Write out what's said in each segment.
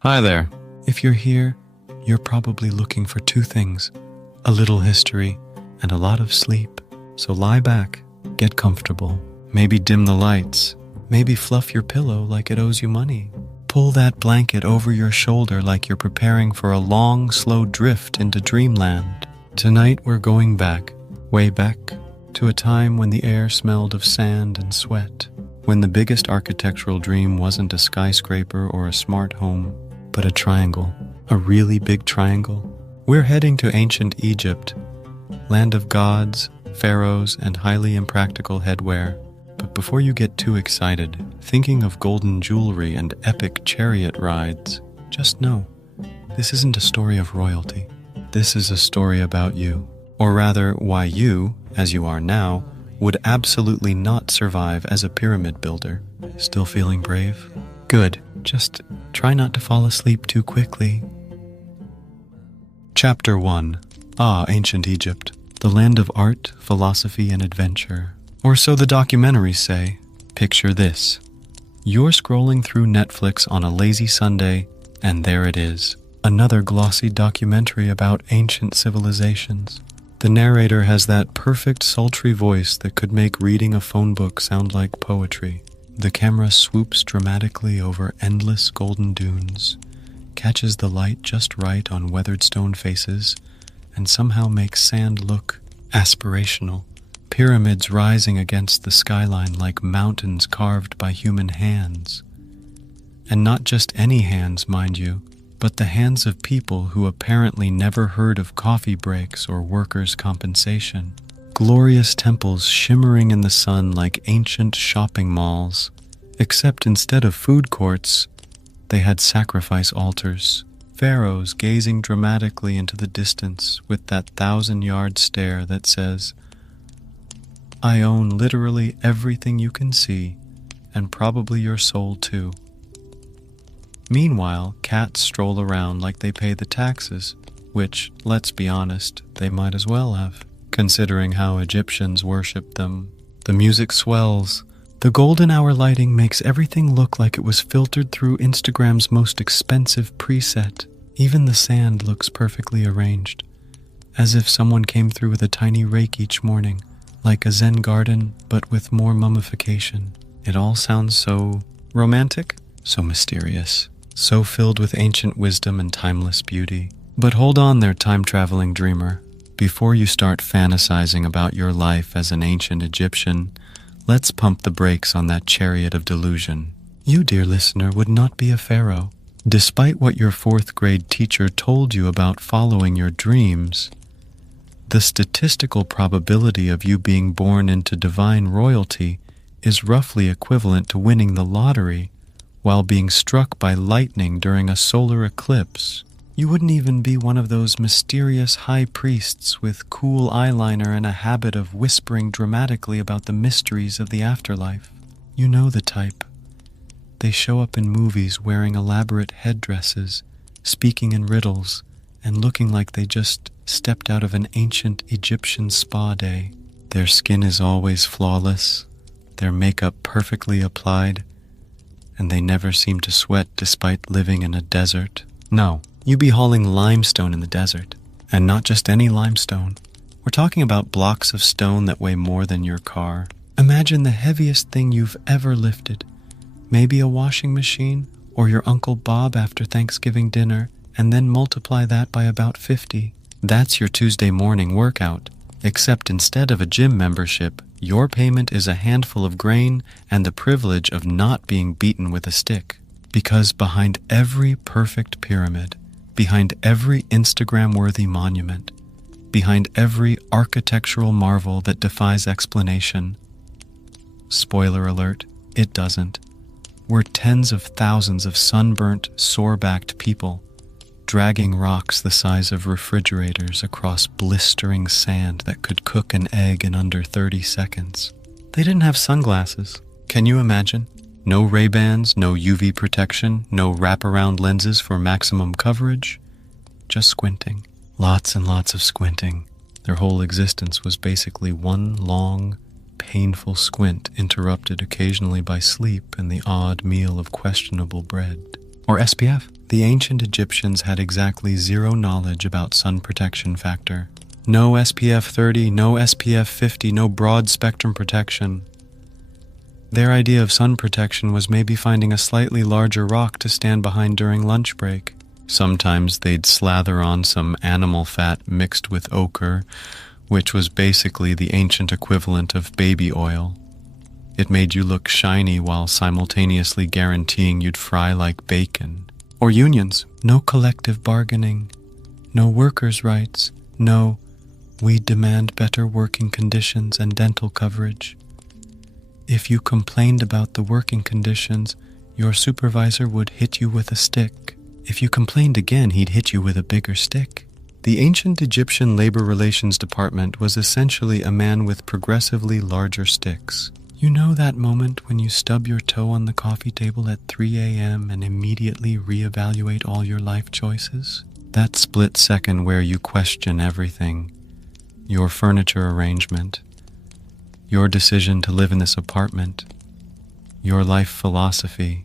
Hi there. If you're here, you're probably looking for two things: a little history and a lot of sleep. So lie back, get comfortable, maybe dim the lights, maybe fluff your pillow like it owes you money. Pull that blanket over your shoulder like you're preparing for a long, slow drift into dreamland. Tonight we're going back, way back, to a time when the air smelled of sand and sweat, when the biggest architectural dream wasn't a skyscraper or a smart home, but a triangle, a really big triangle. We're heading to ancient Egypt, land of gods, pharaohs, and highly impractical headwear. But before you get too excited, thinking of golden jewelry and epic chariot rides, just know, this isn't a story of royalty. This is a story about you. Or rather, why you, as you are now, would absolutely not survive as a pyramid builder. Still feeling brave? Good. Just try not to fall asleep too quickly. Chapter 1. Ancient Egypt. The land of art, philosophy, and adventure. Or so the documentaries say. Picture this. You're scrolling through Netflix on a lazy Sunday, and there it is. Another glossy documentary about ancient civilizations. The narrator has that perfect sultry voice that could make reading a phone book sound like poetry. The camera swoops dramatically over endless golden dunes, catches the light just right on weathered stone faces, and somehow makes sand look aspirational. Pyramids rising against the skyline like mountains carved by human hands. And not just any hands, mind you, but the hands of people who apparently never heard of coffee breaks or workers' compensation. Glorious temples shimmering in the sun like ancient shopping malls, except instead of food courts, they had sacrifice altars. Pharaohs gazing dramatically into the distance with that 1,000-yard stare that says, "I own literally everything you can see, and probably your soul too." Meanwhile, cats stroll around like they pay the taxes, which, let's be honest, they might as well have, considering how Egyptians worshipped them. The music swells. The golden hour lighting makes everything look like it was filtered through Instagram's most expensive preset. Even the sand looks perfectly arranged, as if someone came through with a tiny rake each morning, like a Zen garden, but with more mummification. It all sounds so romantic, so mysterious, so filled with ancient wisdom and timeless beauty. But hold on there, time-traveling dreamer. Before you start fantasizing about your life as an ancient Egyptian, let's pump the brakes on that chariot of delusion. You, dear listener, would not be a pharaoh. Despite what your 4th grade teacher told you about following your dreams, the statistical probability of you being born into divine royalty is roughly equivalent to winning the lottery while being struck by lightning during a solar eclipse. You wouldn't even be one of those mysterious high priests with cool eyeliner and a habit of whispering dramatically about the mysteries of the afterlife. You know the type. They show up in movies wearing elaborate headdresses, speaking in riddles, and looking like they just stepped out of an ancient Egyptian spa day. Their skin is always flawless, their makeup perfectly applied, and they never seem to sweat despite living in a desert. No, you be hauling limestone in the desert, and not just any limestone. We're talking about blocks of stone that weigh more than your car. Imagine the heaviest thing you've ever lifted. Maybe a washing machine, or your Uncle Bob after Thanksgiving dinner, and then multiply that by about 50. That's your Tuesday morning workout, except instead of a gym membership, your payment is a handful of grain and the privilege of not being beaten with a stick. Because behind every perfect pyramid, behind every Instagram-worthy monument, behind every architectural marvel that defies explanation, spoiler alert, it doesn't, were tens of thousands of sunburnt, sore-backed people dragging rocks the size of refrigerators across blistering sand that could cook an egg in under 30 seconds. They didn't have sunglasses. Can you imagine? No Ray-Bans, no UV protection, no wraparound lenses for maximum coverage. Just squinting. Lots and lots of squinting. Their whole existence was basically one long, painful squint interrupted occasionally by sleep and the odd meal of questionable bread. or SPF. The ancient Egyptians had exactly zero knowledge about sun protection factor. No SPF 30, no SPF 50, no broad spectrum protection. Their idea of sun protection was maybe finding a slightly larger rock to stand behind during lunch break. Sometimes they'd slather on some animal fat mixed with ochre, which was basically the ancient equivalent of baby oil. It made you look shiny while simultaneously guaranteeing you'd fry like bacon. Or unions. No collective bargaining. No workers' rights. No, we demand better working conditions and dental coverage. If you complained about the working conditions, your supervisor would hit you with a stick. If you complained again, he'd hit you with a bigger stick. The ancient Egyptian labor relations department was essentially a man with progressively larger sticks. You know that moment when you stub your toe on the coffee table at 3 a.m. and immediately reevaluate all your life choices? That split second where you question everything. Your furniture arrangement. Your decision to live in this apartment. Your life philosophy.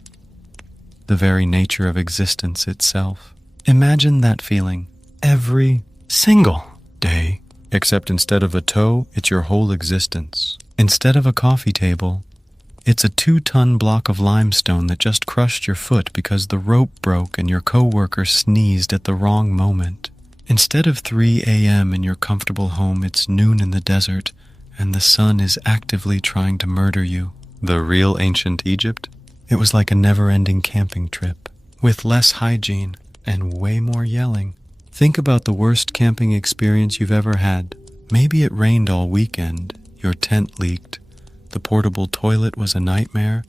The very nature of existence itself. Imagine that feeling every single day. Except instead of a toe, it's your whole existence. Instead of a coffee table, it's a 2-ton block of limestone that just crushed your foot because the rope broke and your coworker sneezed at the wrong moment. Instead of 3 a.m. in your comfortable home, it's noon in the desert and the sun is actively trying to murder you. The real ancient Egypt? It was like a never-ending camping trip, with less hygiene and way more yelling. Think about the worst camping experience you've ever had. Maybe it rained all weekend, your tent leaked, the portable toilet was a nightmare,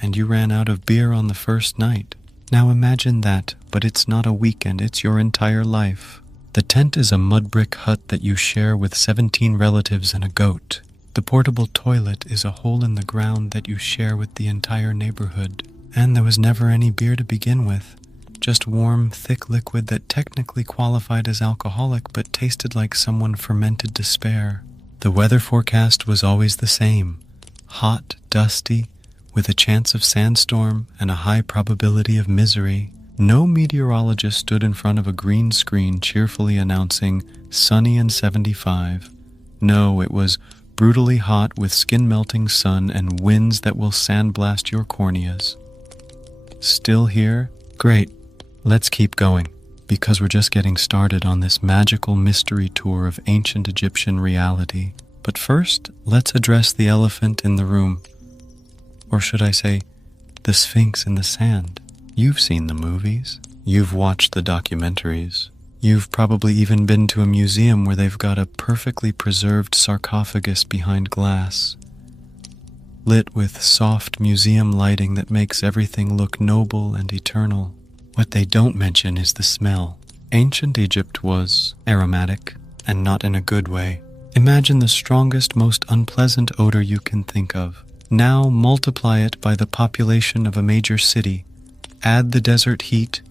and you ran out of beer on the first night. Now imagine that, but it's not a weekend, it's your entire life. The tent is a mud brick hut that you share with 17 relatives and a goat. The portable toilet is a hole in the ground that you share with the entire neighborhood. And there was never any beer to begin with. Just warm, thick liquid that technically qualified as alcoholic but tasted like someone fermented despair. The weather forecast was always the same. Hot, dusty, with a chance of sandstorm and a high probability of misery. No meteorologist stood in front of a green screen cheerfully announcing sunny and 75. No, it was brutally hot with skin-melting sun and winds that will sandblast your corneas. Still here? Great. Let's keep going, because we're just getting started on this magical mystery tour of ancient Egyptian reality. But first, let's address the elephant in the room. Or should I say, the Sphinx in the sand. You've seen the movies. You've watched the documentaries. You've probably even been to a museum where they've got a perfectly preserved sarcophagus behind glass, lit with soft museum lighting that makes everything look noble and eternal. What they don't mention is the smell. Ancient Egypt was aromatic, and not in a good way. Imagine the strongest, most unpleasant odor you can think of. Now multiply it by the population of a major city. Add the desert heat,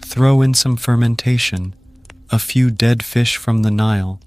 throw in some fermentation, a few dead fish from the Nile,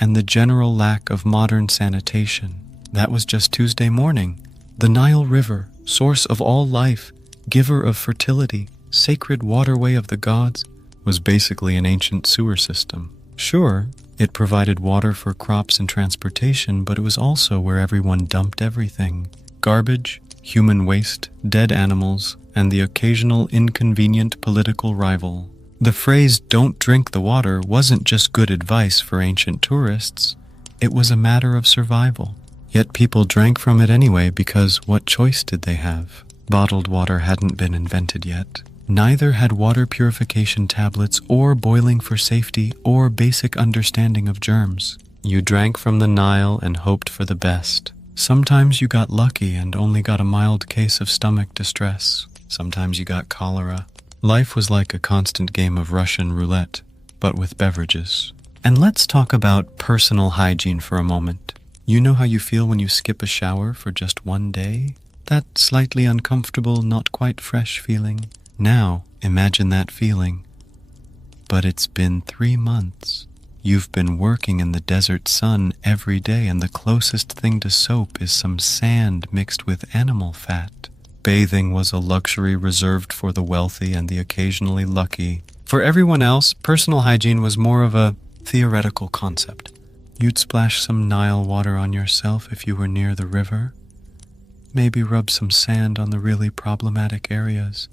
and the general lack of modern sanitation. That was just Tuesday morning. The Nile River, source of all life, giver of fertility, sacred waterway of the gods, was basically an ancient sewer system. Sure, it provided water for crops and transportation, but it was also where everyone dumped everything. Garbage, human waste, dead animals, and the occasional inconvenient political rival. The phrase, "don't drink the water," wasn't just good advice for ancient tourists. It was a matter of survival. Yet people drank from it anyway because what choice did they have? Bottled water hadn't been invented yet. Neither had water purification tablets or boiling for safety or basic understanding of germs. You drank from the Nile and hoped for the best. Sometimes you got lucky and only got a mild case of stomach distress. Sometimes you got cholera. Life was like a constant game of Russian roulette, but with beverages. And let's talk about personal hygiene for a moment. You know how you feel when you skip a shower for just one day? That slightly uncomfortable, not quite fresh feeling. Now, imagine that feeling. But it's been 3 months. You've been working in the desert sun every day, and the closest thing to soap is some sand mixed with animal fat. Bathing was a luxury reserved for the wealthy and the occasionally lucky. For everyone else, personal hygiene was more of a theoretical concept. You'd splash some Nile water on yourself if you were near the river, maybe rub some sand on the really problematic areas,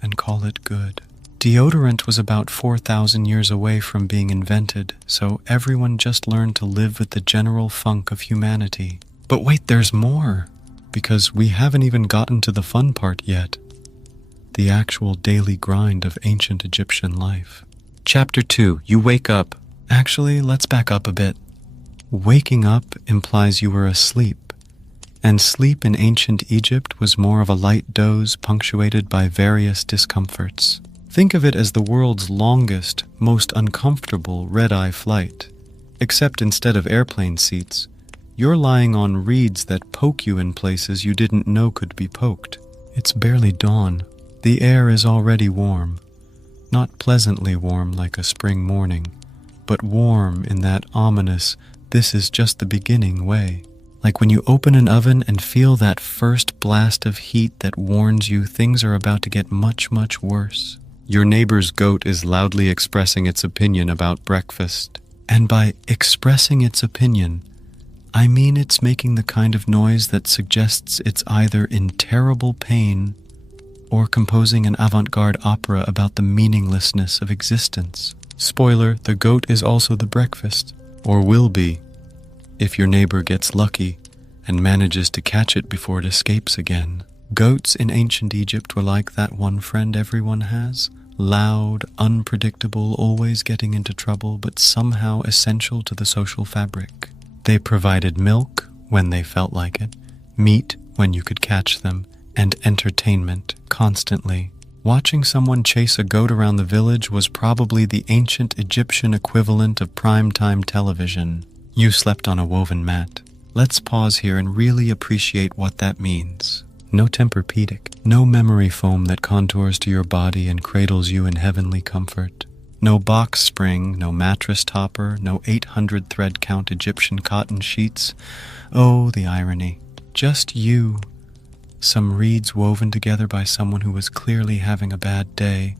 and call it good. Deodorant was about 4,000 years away from being invented, so everyone just learned to live with the general funk of humanity. But wait, there's more, because we haven't even gotten to the fun part yet. The actual daily grind of ancient Egyptian life. Chapter 2, you wake up. Actually, let's back up a bit. Waking up implies you were asleep, and sleep in ancient Egypt was more of a light doze punctuated by various discomforts. Think of it as the world's longest, most uncomfortable red-eye flight, except instead of airplane seats, you're lying on reeds that poke you in places you didn't know could be poked. It's barely dawn. The air is already warm, not pleasantly warm like a spring morning, but warm in that ominous, this is just the beginning way. Like when you open an oven and feel that first blast of heat that warns you things are about to get much, much worse. Your neighbor's goat is loudly expressing its opinion about breakfast. And by expressing its opinion, I mean it's making the kind of noise that suggests it's either in terrible pain or composing an avant-garde opera about the meaninglessness of existence. Spoiler, the goat is also the breakfast, or will be, if your neighbor gets lucky and manages to catch it before it escapes again. Goats in ancient Egypt were like that one friend everyone has. Loud, unpredictable, always getting into trouble, but somehow essential to the social fabric. They provided milk when they felt like it, meat when you could catch them, and entertainment constantly. Watching someone chase a goat around the village was probably the ancient Egyptian equivalent of primetime television. You slept on a woven mat. Let's pause here and really appreciate what that means. No Tempur-Pedic, no memory foam that contours to your body and cradles you in heavenly comfort. No box spring, no mattress topper, no 800 thread count Egyptian cotton sheets. Oh, the irony. Just you. Some reeds woven together by someone who was clearly having a bad day,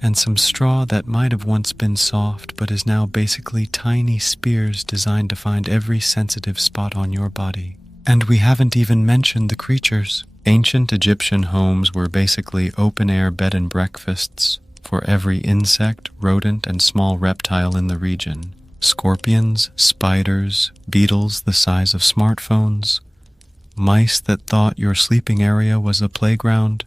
and some straw that might have once been soft but is now basically tiny spears designed to find every sensitive spot on your body. And we haven't even mentioned the creatures. Ancient Egyptian homes were basically open-air bed and breakfasts for every insect, rodent, and small reptile in the region. Scorpions, spiders, beetles the size of smartphones, mice that thought your sleeping area was a playground,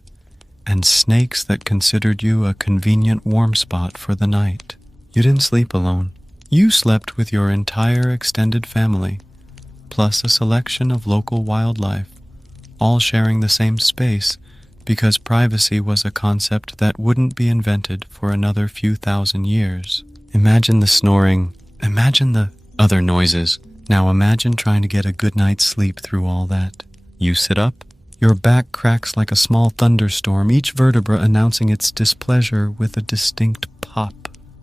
and snakes that considered you a convenient warm spot for the night. You didn't sleep alone. You slept with your entire extended family, plus a selection of local wildlife, all sharing the same space because privacy was a concept that wouldn't be invented for another few thousand years. Imagine the snoring, imagine the other noises. Now imagine trying to get a good night's sleep through all that. You sit up, your back cracks like a small thunderstorm, each vertebra announcing its displeasure with a distinct pop.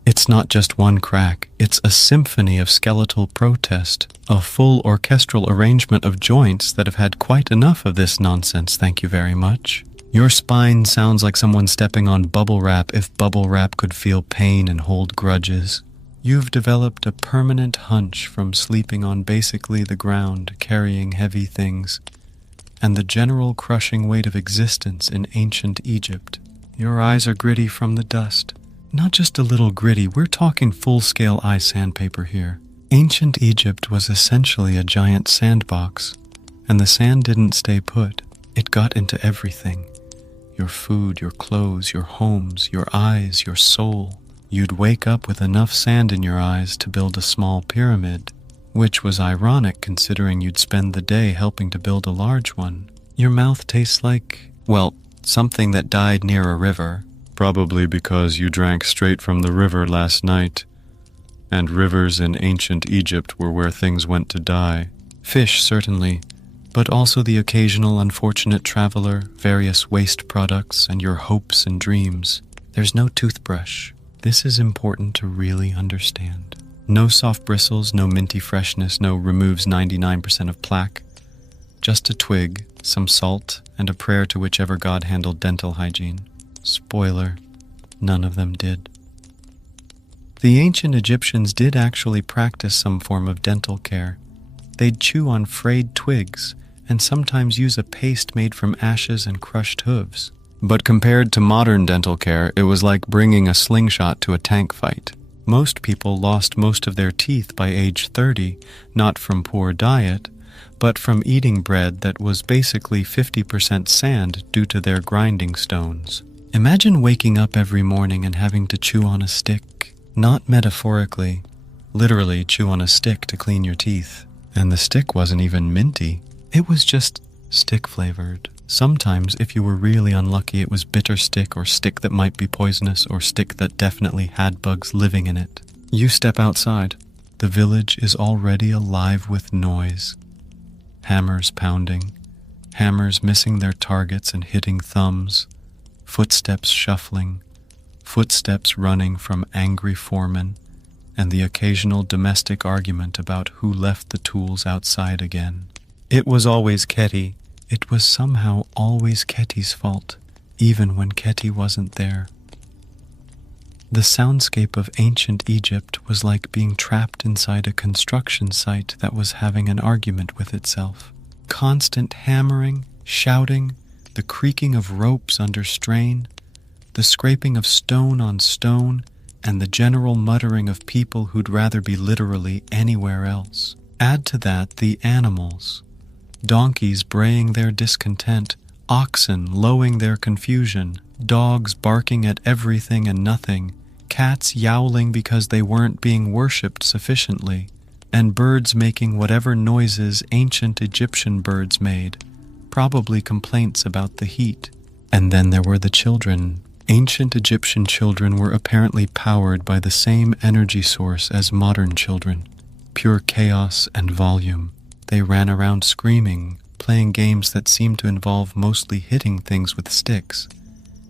It's not just one crack, it's a symphony of skeletal protest, a full orchestral arrangement of joints that have had quite enough of this nonsense, thank you very much. Your spine sounds like someone stepping on bubble wrap if bubble wrap could feel pain and hold grudges. You've developed a permanent hunch from sleeping on basically the ground, carrying heavy things, and the general crushing weight of existence in ancient Egypt. Your eyes are gritty from the dust. Not just a little gritty, we're talking full-scale eye sandpaper here. Ancient Egypt was essentially a giant sandbox, and the sand didn't stay put. It got into everything. Your food, your clothes, your homes, your eyes, your soul. You'd wake up with enough sand in your eyes to build a small pyramid, which was ironic considering you'd spend the day helping to build a large one. Your mouth tastes like, well, something that died near a river. Probably because you drank straight from the river last night, and rivers in ancient Egypt were where things went to die. Fish, certainly, but also the occasional unfortunate traveler, various waste products, and your hopes and dreams. There's no toothbrush. This is important to really understand. No soft bristles, no minty freshness, no removes 99% of plaque. Just a twig, some salt, and a prayer to whichever god handled dental hygiene. Spoiler, none of them did. The ancient Egyptians did actually practice some form of dental care. They'd chew on frayed twigs and sometimes use a paste made from ashes and crushed hooves. But compared to modern dental care, it was like bringing a slingshot to a tank fight. Most people lost most of their teeth by age 30, not from poor diet, but from eating bread that was basically 50% sand due to their grinding stones. Imagine waking up every morning and having to chew on a stick. Not metaphorically, literally chew on a stick to clean your teeth. And the stick wasn't even minty. It was just stick flavored. Sometimes, if you were really unlucky, it was bitter stick or stick that might be poisonous or stick that definitely had bugs living in it. You step outside. The village is already alive with noise. Hammers pounding, hammers missing their targets and hitting thumbs, footsteps shuffling, footsteps running from angry foremen, and the occasional domestic argument about who left the tools outside again. It was always Ketty. It was somehow always Ketty's fault, even when Ketty wasn't there. The soundscape of ancient Egypt was like being trapped inside a construction site that was having an argument with itself. Constant hammering, shouting, the creaking of ropes under strain, the scraping of stone on stone, and the general muttering of people who'd rather be literally anywhere else. Add to that the animals. Donkeys braying their discontent, oxen lowing their confusion, dogs barking at everything and nothing, cats yowling because they weren't being worshipped sufficiently, and birds making whatever noises ancient Egyptian birds made, probably complaints about the heat. And then there were the children. Ancient Egyptian children were apparently powered by the same energy source as modern children, pure chaos and volume. They ran around screaming, playing games that seemed to involve mostly hitting things with sticks,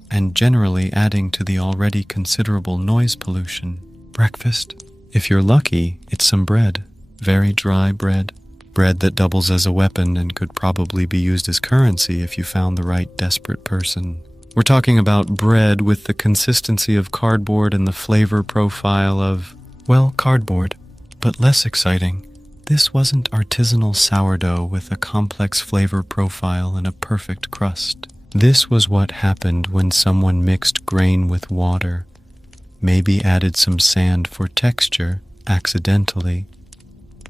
and generally adding to the already considerable noise pollution. Breakfast? If you're lucky, it's some bread. Very dry bread. Bread that doubles as a weapon and could probably be used as currency if you found the right desperate person. We're talking about bread with the consistency of cardboard and the flavor profile of, well, cardboard, but less exciting. This wasn't artisanal sourdough with a complex flavor profile and a perfect crust. This was what happened when someone mixed grain with water, maybe added some sand for texture, accidentally,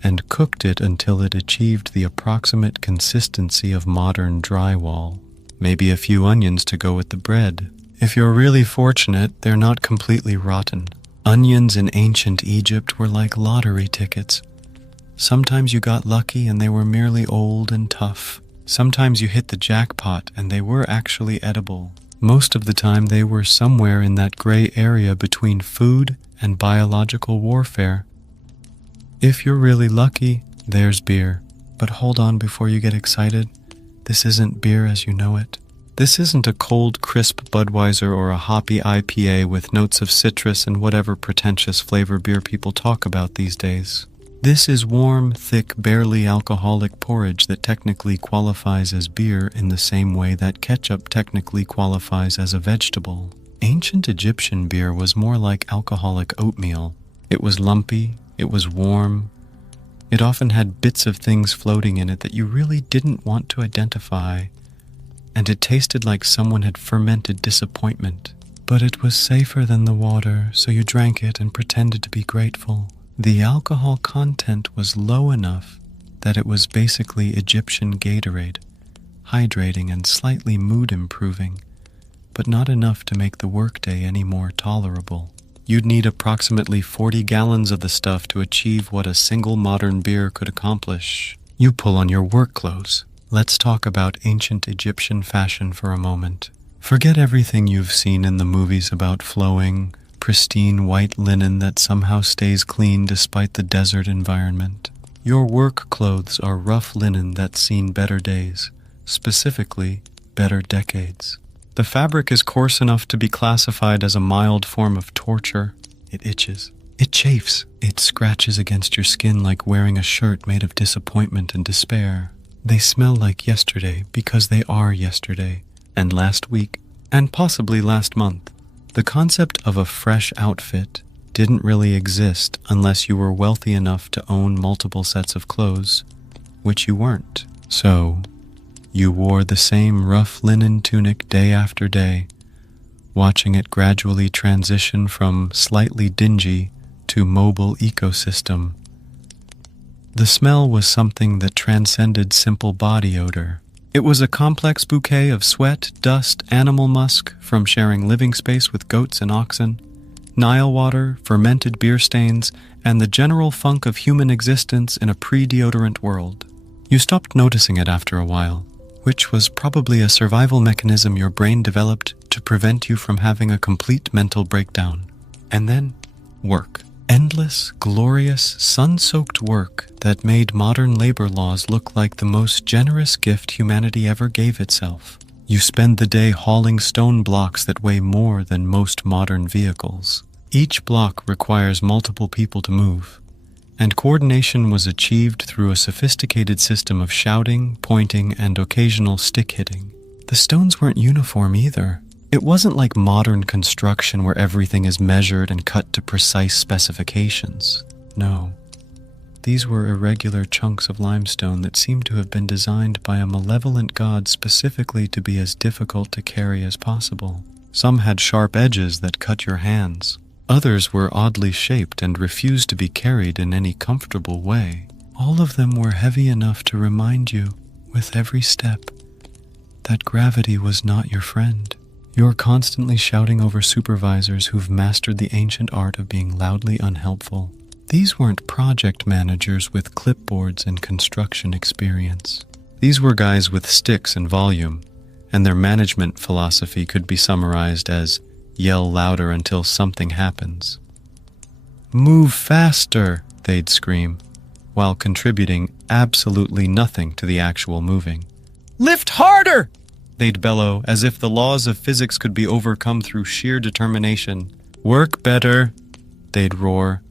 and cooked it until it achieved the approximate consistency of modern drywall. Maybe a few onions to go with the bread. If you're really fortunate, they're not completely rotten. Onions in ancient Egypt were like lottery tickets. Sometimes you got lucky and they were merely old and tough. Sometimes you hit the jackpot and they were actually edible. Most of the time they were somewhere in that gray area between food and biological warfare. If you're really lucky, there's beer. But hold on before you get excited. This isn't beer as you know it. This isn't a cold, crisp Budweiser or a hoppy IPA with notes of citrus and whatever pretentious flavor beer people talk about these days. This is warm, thick, barely alcoholic porridge that technically qualifies as beer in the same way that ketchup technically qualifies as a vegetable. Ancient Egyptian beer was more like alcoholic oatmeal. It was lumpy, it was warm. It often had bits of things floating in it that you really didn't want to identify, and it tasted like someone had fermented disappointment. But it was safer than the water, so you drank it and pretended to be grateful. The alcohol content was low enough that it was basically Egyptian Gatorade, hydrating and slightly mood-improving, but not enough to make the workday any more tolerable. You'd need approximately 40 gallons of the stuff to achieve what a single modern beer could accomplish. You pull on your work clothes. Let's talk about ancient Egyptian fashion for a moment. Forget everything you've seen in the movies about flowing, pristine white linen that somehow stays clean despite the desert environment. Your work clothes are rough linen that's seen better days, specifically, better decades. The fabric is coarse enough to be classified as a mild form of torture. It itches. It chafes. It scratches against your skin like wearing a shirt made of disappointment and despair. They smell like yesterday because they are yesterday, and last week, and possibly last month. The concept of a fresh outfit didn't really exist unless you were wealthy enough to own multiple sets of clothes, which you weren't. So, you wore the same rough linen tunic day after day, watching it gradually transition from slightly dingy to mobile ecosystem. The smell was something that transcended simple body odor. It was a complex bouquet of sweat, dust, animal musk from sharing living space with goats and oxen, Nile water, fermented beer stains, and the general funk of human existence in a pre-deodorant world. You stopped noticing it after a while, which was probably a survival mechanism your brain developed to prevent you from having a complete mental breakdown. And then, work. Endless, glorious, sun-soaked work that made modern labor laws look like the most generous gift humanity ever gave itself. You spend the day hauling stone blocks that weigh more than most modern vehicles. Each block requires multiple people to move, and coordination was achieved through a sophisticated system of shouting, pointing, and occasional stick hitting. The stones weren't uniform either. It wasn't like modern construction where everything is measured and cut to precise specifications. No. These were irregular chunks of limestone that seemed to have been designed by a malevolent god specifically to be as difficult to carry as possible. Some had sharp edges that cut your hands. Others were oddly shaped and refused to be carried in any comfortable way. All of them were heavy enough to remind you, with every step, that gravity was not your friend. You're constantly shouting over supervisors who've mastered the ancient art of being loudly unhelpful. These weren't project managers with clipboards and construction experience. These were guys with sticks and volume, and their management philosophy could be summarized as yell louder until something happens. Move faster, they'd scream, while contributing absolutely nothing to the actual moving. Lift harder! They'd bellow, as if the laws of physics could be overcome through sheer determination. Work better, they'd roar,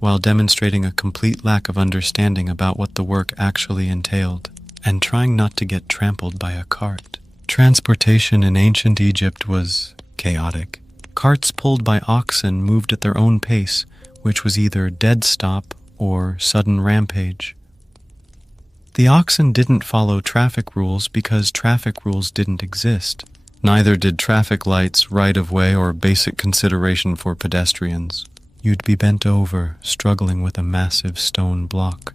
while demonstrating a complete lack of understanding about what the work actually entailed, and trying not to get trampled by a cart. Transportation in ancient Egypt was chaotic. Carts pulled by oxen moved at their own pace, which was either dead stop or sudden rampage. The oxen didn't follow traffic rules because traffic rules didn't exist. Neither did traffic lights, right-of-way, or basic consideration for pedestrians. You'd be bent over, struggling with a massive stone block,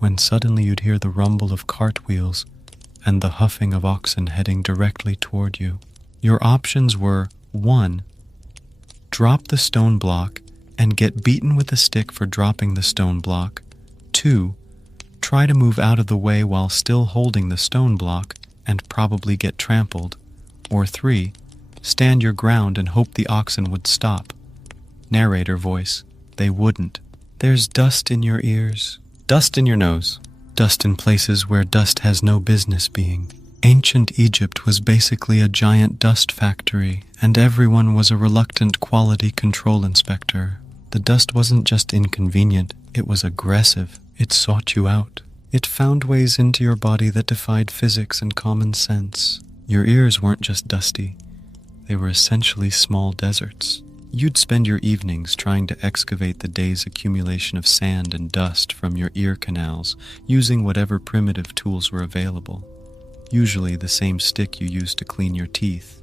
when suddenly you'd hear the rumble of cartwheels and the huffing of oxen heading directly toward you. Your options were 1. Drop the stone block and get beaten with a stick for dropping the stone block. 2. Try to move out of the way while still holding the stone block and probably get trampled. Or 3. Stand your ground and hope the oxen would stop. Narrator voice, they wouldn't. There's dust in your ears, dust in your nose, dust in places where dust has no business being. Ancient Egypt was basically a giant dust factory, and everyone was a reluctant quality control inspector. The dust wasn't just inconvenient, it was aggressive. It sought you out. It found ways into your body that defied physics and common sense. Your ears weren't just dusty. They were essentially small deserts. You'd spend your evenings trying to excavate the day's accumulation of sand and dust from your ear canals, using whatever primitive tools were available. Usually the same stick you used to clean your teeth.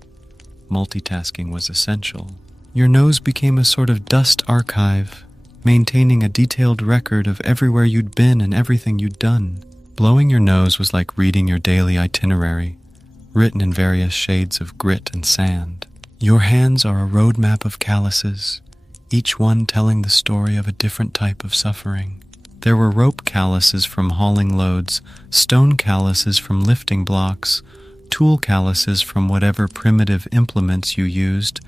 Multitasking was essential. Your nose became a sort of dust archive, maintaining a detailed record of everywhere you'd been and everything you'd done. Blowing your nose was like reading your daily itinerary, written in various shades of grit and sand. Your hands are a roadmap of calluses, each one telling the story of a different type of suffering. There were rope calluses from hauling loads, stone calluses from lifting blocks, tool calluses from whatever primitive implements you used,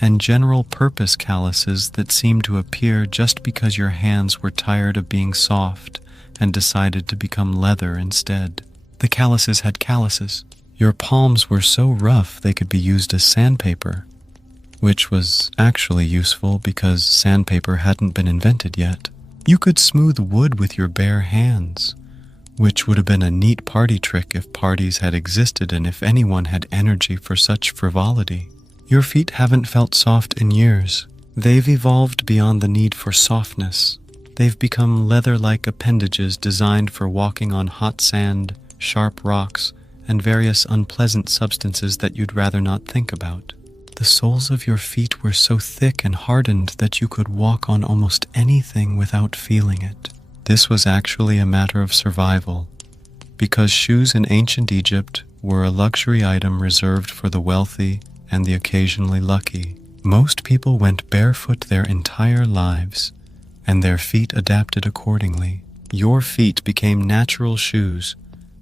and general-purpose calluses that seemed to appear just because your hands were tired of being soft and decided to become leather instead. The calluses had calluses. Your palms were so rough they could be used as sandpaper, which was actually useful because sandpaper hadn't been invented yet. You could smooth wood with your bare hands, which would have been a neat party trick if parties had existed and if anyone had energy for such frivolity. Your feet haven't felt soft in years. They've evolved beyond the need for softness. They've become leather-like appendages designed for walking on hot sand, sharp rocks, and various unpleasant substances that you'd rather not think about. The soles of your feet were so thick and hardened that you could walk on almost anything without feeling it. This was actually a matter of survival, because shoes in ancient Egypt were a luxury item reserved for the wealthy and the occasionally lucky. Most people went barefoot their entire lives, and their feet adapted accordingly. Your feet became natural shoes,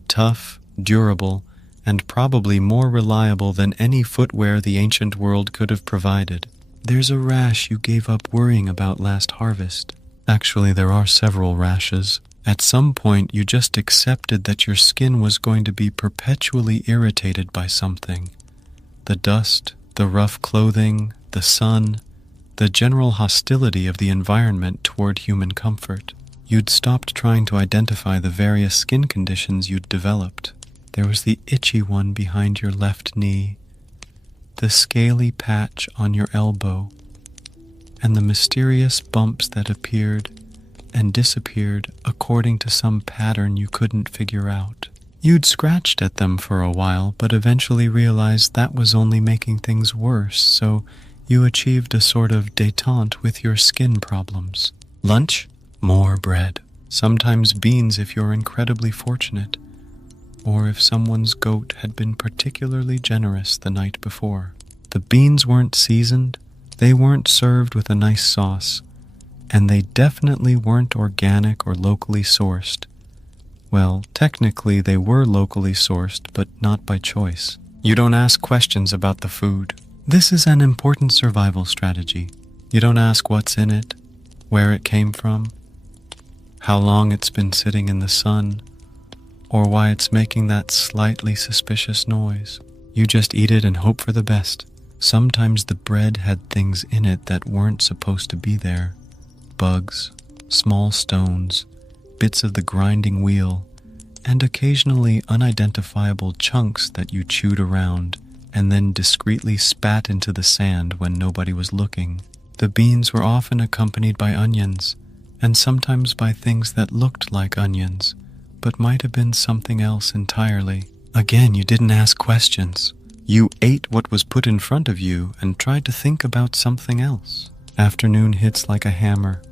tough, durable, and probably more reliable than any footwear the ancient world could have provided. There's a rash you gave up worrying about last harvest. Actually, there are several rashes. At some point, you just accepted that your skin was going to be perpetually irritated by something. The dust, the rough clothing, the sun, the general hostility of the environment toward human comfort. You'd stopped trying to identify the various skin conditions you'd developed. There was the itchy one behind your left knee, the scaly patch on your elbow, and the mysterious bumps that appeared and disappeared according to some pattern you couldn't figure out. You'd scratched at them for a while, but eventually realized that was only making things worse, so you achieved a sort of détente with your skin problems. Lunch? More bread. Sometimes beans if you're incredibly fortunate, or if someone's goat had been particularly generous the night before. The beans weren't seasoned, they weren't served with a nice sauce, and they definitely weren't organic or locally sourced. Well, technically they were locally sourced, but not by choice. You don't ask questions about the food. This is an important survival strategy. You don't ask what's in it, where it came from, how long it's been sitting in the sun, or why it's making that slightly suspicious noise. You just eat it and hope for the best. Sometimes the bread had things in it that weren't supposed to be there. Bugs, small stones, bits of the grinding wheel, and occasionally unidentifiable chunks that you chewed around and then discreetly spat into the sand when nobody was looking. The beans were often accompanied by onions, and sometimes by things that looked like onions, but might have been something else entirely. Again, you didn't ask questions. You ate what was put in front of you and tried to think about something else. Afternoon hits like a hammer.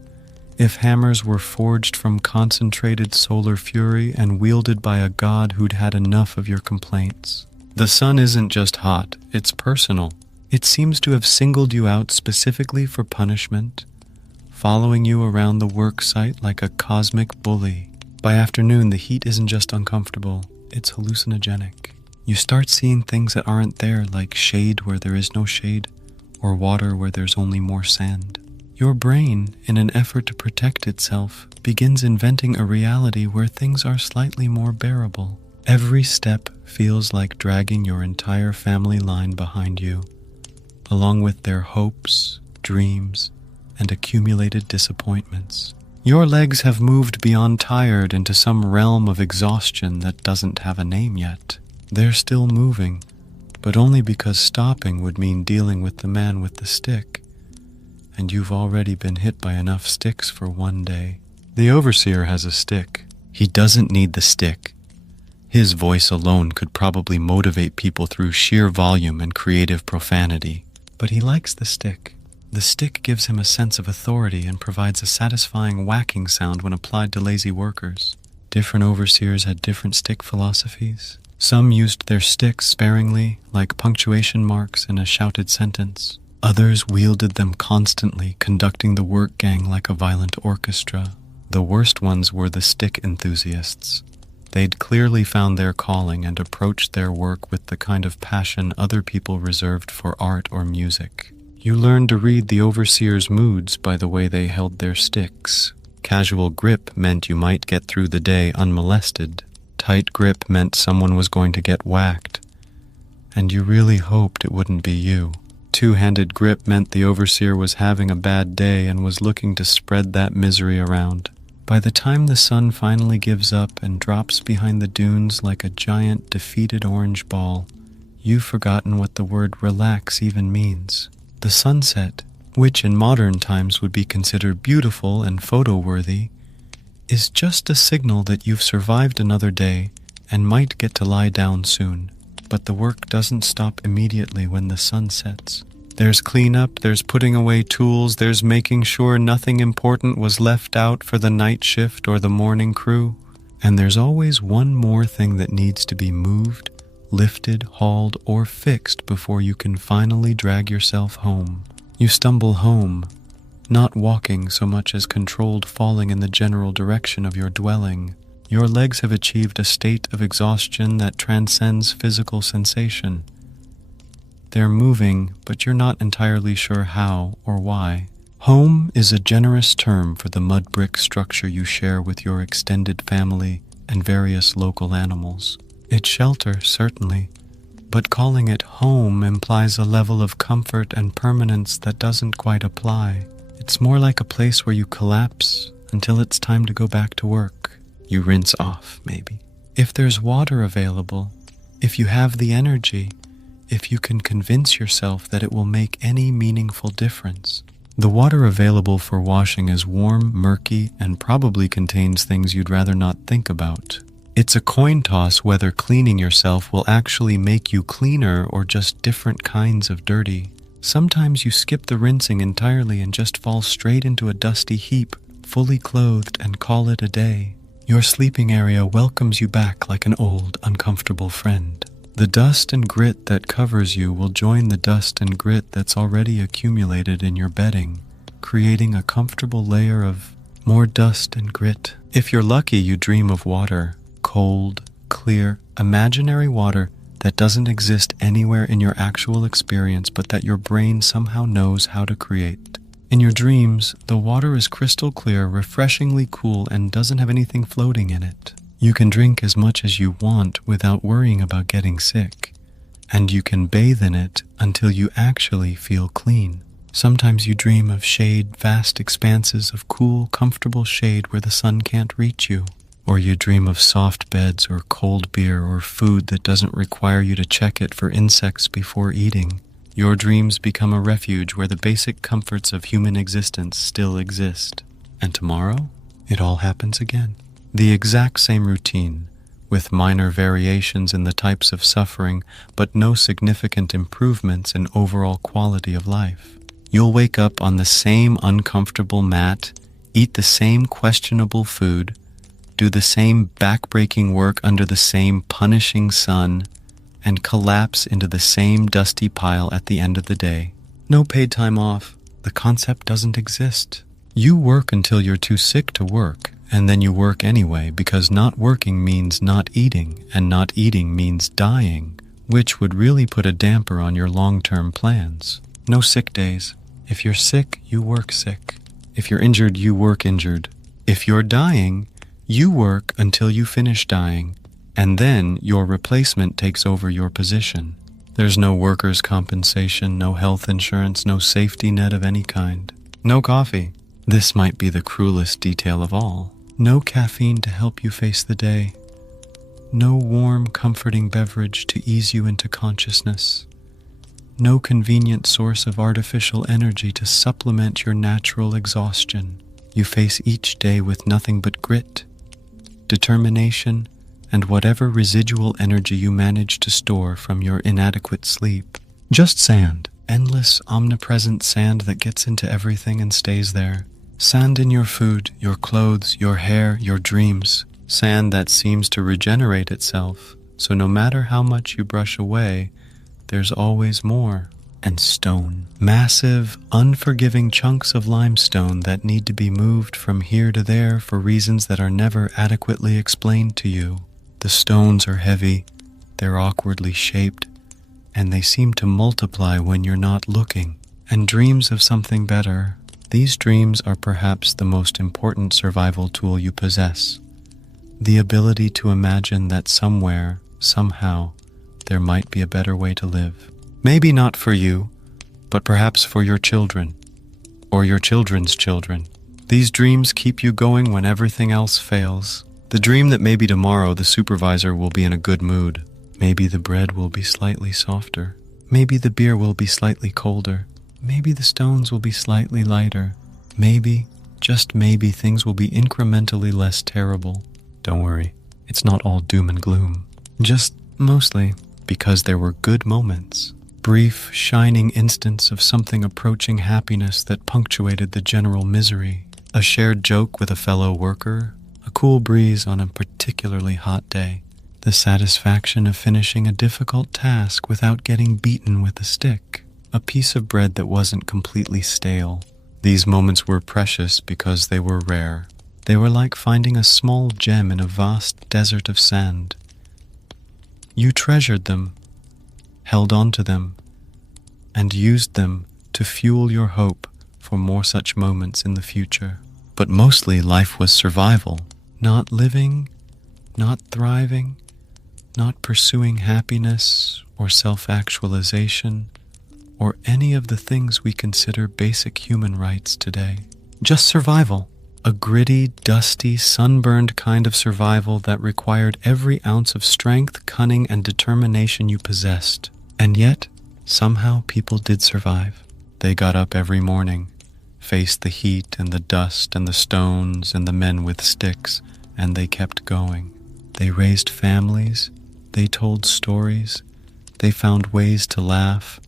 If hammers were forged from concentrated solar fury and wielded by a god who'd had enough of your complaints. The sun isn't just hot, it's personal. It seems to have singled you out specifically for punishment, following you around the work site like a cosmic bully. By afternoon, the heat isn't just uncomfortable, it's hallucinogenic. You start seeing things that aren't there, like shade where there is no shade, or water where there's only more sand. Your brain, in an effort to protect itself, begins inventing a reality where things are slightly more bearable. Every step feels like dragging your entire family line behind you, along with their hopes, dreams, and accumulated disappointments. Your legs have moved beyond tired into some realm of exhaustion that doesn't have a name yet. They're still moving, but only because stopping would mean dealing with the man with the stick, and you've already been hit by enough sticks for one day. The overseer has a stick. He doesn't need the stick. His voice alone could probably motivate people through sheer volume and creative profanity. But he likes the stick. The stick gives him a sense of authority and provides a satisfying whacking sound when applied to lazy workers. Different overseers had different stick philosophies. Some used their sticks sparingly, like punctuation marks in a shouted sentence. Others wielded them constantly, conducting the work gang like a violent orchestra. The worst ones were the stick enthusiasts. They'd clearly found their calling and approached their work with the kind of passion other people reserved for art or music. You learned to read the overseer's moods by the way they held their sticks. Casual grip meant you might get through the day unmolested. Tight grip meant someone was going to get whacked, and you really hoped it wouldn't be you. Two-handed grip meant the overseer was having a bad day and was looking to spread that misery around. By the time the sun finally gives up and drops behind the dunes like a giant defeated orange ball, you've forgotten what the word relax even means. The sunset, which in modern times would be considered beautiful and photo-worthy, is just a signal that you've survived another day and might get to lie down soon. But the work doesn't stop immediately when the sun sets. There's cleanup, there's putting away tools, there's making sure nothing important was left out for the night shift or the morning crew. And there's always one more thing that needs to be moved, lifted, hauled, or fixed before you can finally drag yourself home. You stumble home, not walking so much as controlled falling in the general direction of your dwelling. Your legs have achieved a state of exhaustion that transcends physical sensation. They're moving, but you're not entirely sure how or why. Home is a generous term for the mud brick structure you share with your extended family and various local animals. It's shelter, certainly, but calling it home implies a level of comfort and permanence that doesn't quite apply. It's more like a place where you collapse until it's time to go back to work. You rinse off, maybe. If there's water available, if you have the energy, if you can convince yourself that it will make any meaningful difference. The water available for washing is warm, murky, and probably contains things you'd rather not think about. It's a coin toss whether cleaning yourself will actually make you cleaner or just different kinds of dirty. Sometimes you skip the rinsing entirely and just fall straight into a dusty heap, fully clothed, and call it a day. Your sleeping area welcomes you back like an old, uncomfortable friend. The dust and grit that covers you will join the dust and grit that's already accumulated in your bedding, creating a comfortable layer of more dust and grit. If you're lucky, you dream of water, cold, clear, imaginary water that doesn't exist anywhere in your actual experience, but that your brain somehow knows how to create. In your dreams, the water is crystal clear, refreshingly cool, and doesn't have anything floating in it. You can drink as much as you want without worrying about getting sick, and you can bathe in it until you actually feel clean. Sometimes you dream of shade, vast expanses of cool, comfortable shade where the sun can't reach you. Or you dream of soft beds or cold beer or food that doesn't require you to check it for insects before eating. Your dreams become a refuge where the basic comforts of human existence still exist. And tomorrow, it all happens again. The exact same routine, with minor variations in the types of suffering, but no significant improvements in overall quality of life. You'll wake up on the same uncomfortable mat, eat the same questionable food, do the same back-breaking work under the same punishing sun, and collapse into the same dusty pile at the end of the day. No paid time off. The concept doesn't exist. You work until you're too sick to work, and then you work anyway, because not working means not eating, and not eating means dying, which would really put a damper on your long-term plans. No sick days. If you're sick, you work sick. If you're injured, you work injured. If you're dying, you work until you finish dying, and then your replacement takes over your position. There's no workers' compensation, no health insurance, no safety net of any kind. No coffee. This might be the cruelest detail of all. No caffeine to help you face the day. No warm, comforting beverage to ease you into consciousness. No convenient source of artificial energy to supplement your natural exhaustion. You face each day with nothing but grit, determination, and whatever residual energy you manage to store from your inadequate sleep. Just sand. Endless, omnipresent sand that gets into everything and stays there. Sand in your food, your clothes, your hair, your dreams. Sand that seems to regenerate itself, so no matter how much you brush away, there's always more. And stone. Massive, unforgiving chunks of limestone that need to be moved from here to there for reasons that are never adequately explained to you. The stones are heavy, they're awkwardly shaped, and they seem to multiply when you're not looking. And dreams of something better. These dreams are perhaps the most important survival tool you possess. The ability to imagine that somewhere, somehow, there might be a better way to live. Maybe not for you, but perhaps for your children, or your children's children, These dreams keep you going when everything else fails. The dream that maybe tomorrow the supervisor will be in a good mood. Maybe the bread will be slightly softer. Maybe the beer will be slightly colder. Maybe the stones will be slightly lighter. Maybe, just maybe, things will be incrementally less terrible. Don't worry, it's not all doom and gloom. Just mostly because there were good moments. Brief, shining instants of something approaching happiness that punctuated the general misery. A shared joke with a fellow worker. A cool breeze on a particularly hot day. The satisfaction of finishing a difficult task without getting beaten with a stick. A piece of bread that wasn't completely stale. These moments were precious because they were rare. They were like finding a small gem in a vast desert of sand. You treasured them, held on to them, and used them to fuel your hope for more such moments in the future. But mostly life was survival. Not living, not thriving, not pursuing happiness or self-actualization, or any of the things we consider basic human rights today. Just survival. A gritty, dusty, sunburned kind of survival that required every ounce of strength, cunning, and determination you possessed. And yet, somehow people did survive. They got up every morning, faced the heat and the dust and the stones and the men with sticks, and they kept going. They raised families, they told stories, they found ways to laugh,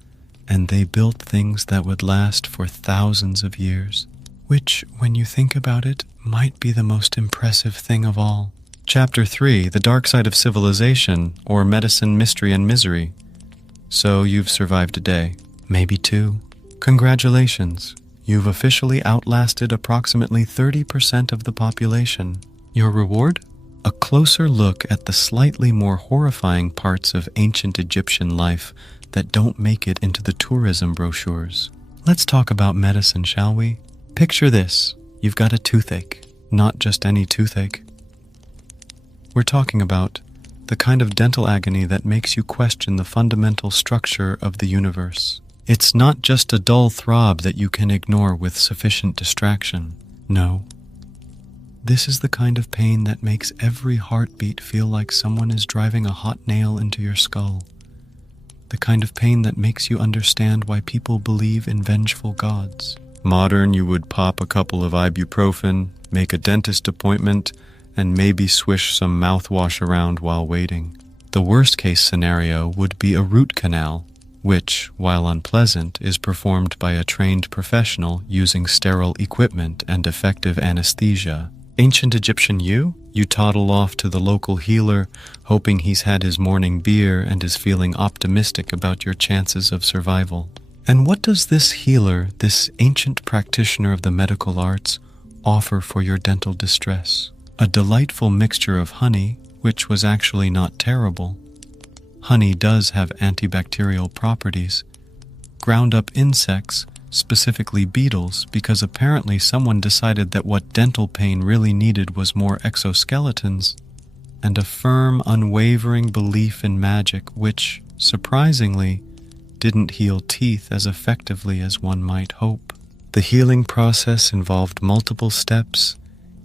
and they built things that would last for thousands of years, which, when you think about it, might be the most impressive thing of all. Chapter 3, The Dark Side of Civilization, or Medicine, Mystery, and Misery. So you've survived a day, maybe two. Congratulations, you've officially outlasted approximately 30% of the population. Your reward? A closer look at the slightly more horrifying parts of ancient Egyptian life that don't make it into the tourism brochures. Let's talk about medicine, shall we? Picture this. You've got a toothache. Not just any toothache. We're talking about the kind of dental agony that makes you question the fundamental structure of the universe. It's not just a dull throb that you can ignore with sufficient distraction. No. This is the kind of pain that makes every heartbeat feel like someone is driving a hot nail into your skull. The kind of pain that makes you understand why people believe in vengeful gods. Modern, you would pop a couple of ibuprofen, make a dentist appointment, and maybe swish some mouthwash around while waiting. The worst case scenario would be a root canal, which, while unpleasant, is performed by a trained professional using sterile equipment and effective anesthesia. Ancient Egyptian you toddle off to the local healer, hoping he's had his morning beer and is feeling optimistic about your chances of survival. And what does this healer, this ancient practitioner of the medical arts, offer for your dental distress? A delightful mixture of honey, which was actually not terrible. Honey does have antibacterial properties. Ground up insects, specifically beetles, because apparently someone decided that what dental pain really needed was more exoskeletons, and a firm, unwavering belief in magic which, surprisingly, didn't heal teeth as effectively as one might hope. The healing process involved multiple steps,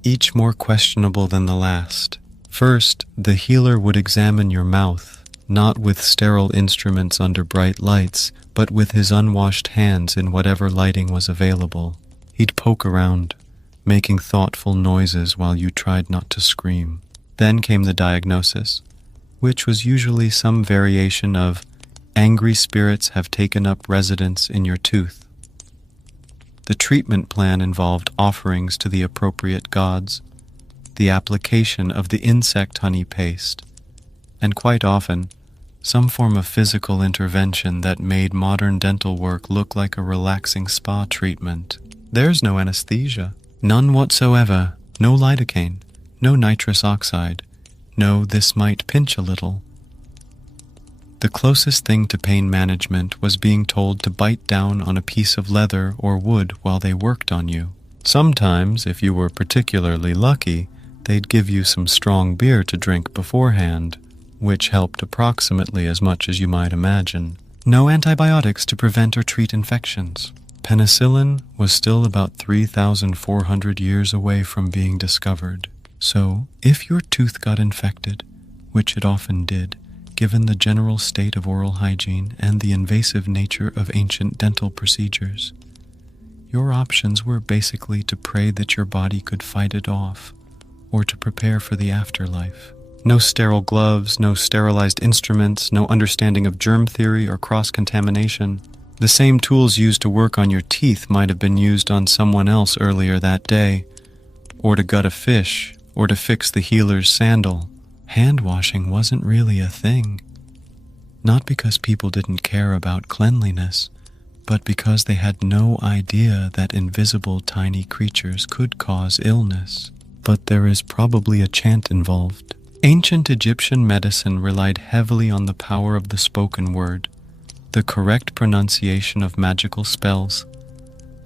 each more questionable than the last. First, the healer would examine your mouth, not with sterile instruments under bright lights, but with his unwashed hands in whatever lighting was available. He'd poke around, making thoughtful noises while you tried not to scream. Then came the diagnosis, which was usually some variation of angry spirits have taken up residence in your tooth. The treatment plan involved offerings to the appropriate gods, the application of the insect honey paste, and quite often, some form of physical intervention that made modern dental work look like a relaxing spa treatment. There's no anesthesia, none whatsoever, no lidocaine, no nitrous oxide, no this might pinch a little. The closest thing to pain management was being told to bite down on a piece of leather or wood while they worked on you. Sometimes, if you were particularly lucky, they'd give you some strong beer to drink beforehand, which helped approximately as much as you might imagine. No antibiotics to prevent or treat infections. Penicillin was still about 3,400 years away from being discovered. So, if your tooth got infected, which it often did, given the general state of oral hygiene and the invasive nature of ancient dental procedures, your options were basically to pray that your body could fight it off, or to prepare for the afterlife. No sterile gloves, no sterilized instruments, no understanding of germ theory or cross-contamination. The same tools used to work on your teeth might have been used on someone else earlier that day, or to gut a fish, or to fix the healer's sandal. Hand washing wasn't really a thing. Not because people didn't care about cleanliness, but because they had no idea that invisible tiny creatures could cause illness. But there is probably a chant involved. Ancient Egyptian medicine relied heavily on the power of the spoken word, the correct pronunciation of magical spells,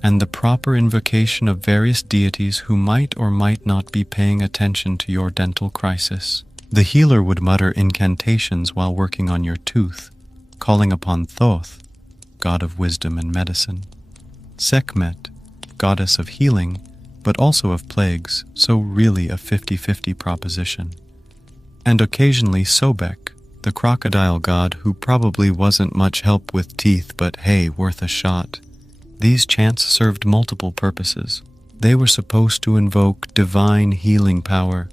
and the proper invocation of various deities who might or might not be paying attention to your dental crisis. The healer would mutter incantations while working on your tooth, calling upon Thoth, god of wisdom and medicine, Sekhmet, goddess of healing, but also of plagues, so really a 50-50 proposition, and occasionally Sobek, the crocodile god who probably wasn't much help with teeth, but hey, worth a shot. These chants served multiple purposes. They were supposed to invoke divine healing power.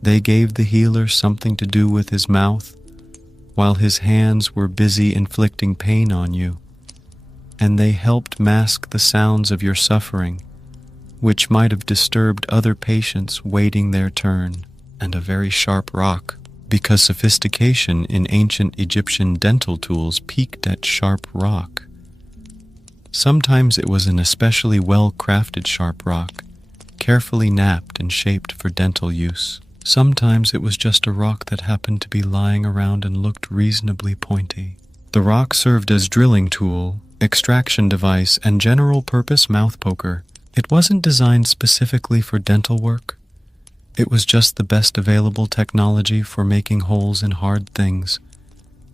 They gave the healer something to do with his mouth, while his hands were busy inflicting pain on you. And they helped mask the sounds of your suffering, which might have disturbed other patients waiting their turn. And a very sharp rock, because sophistication in ancient Egyptian dental tools peaked at sharp rock. Sometimes it was an especially well-crafted sharp rock, carefully napped and shaped for dental use. Sometimes it was just a rock that happened to be lying around and looked reasonably pointy. The rock served as drilling tool, extraction device, and general-purpose mouth poker. It wasn't designed specifically for dental work. It was just the best available technology for making holes in hard things,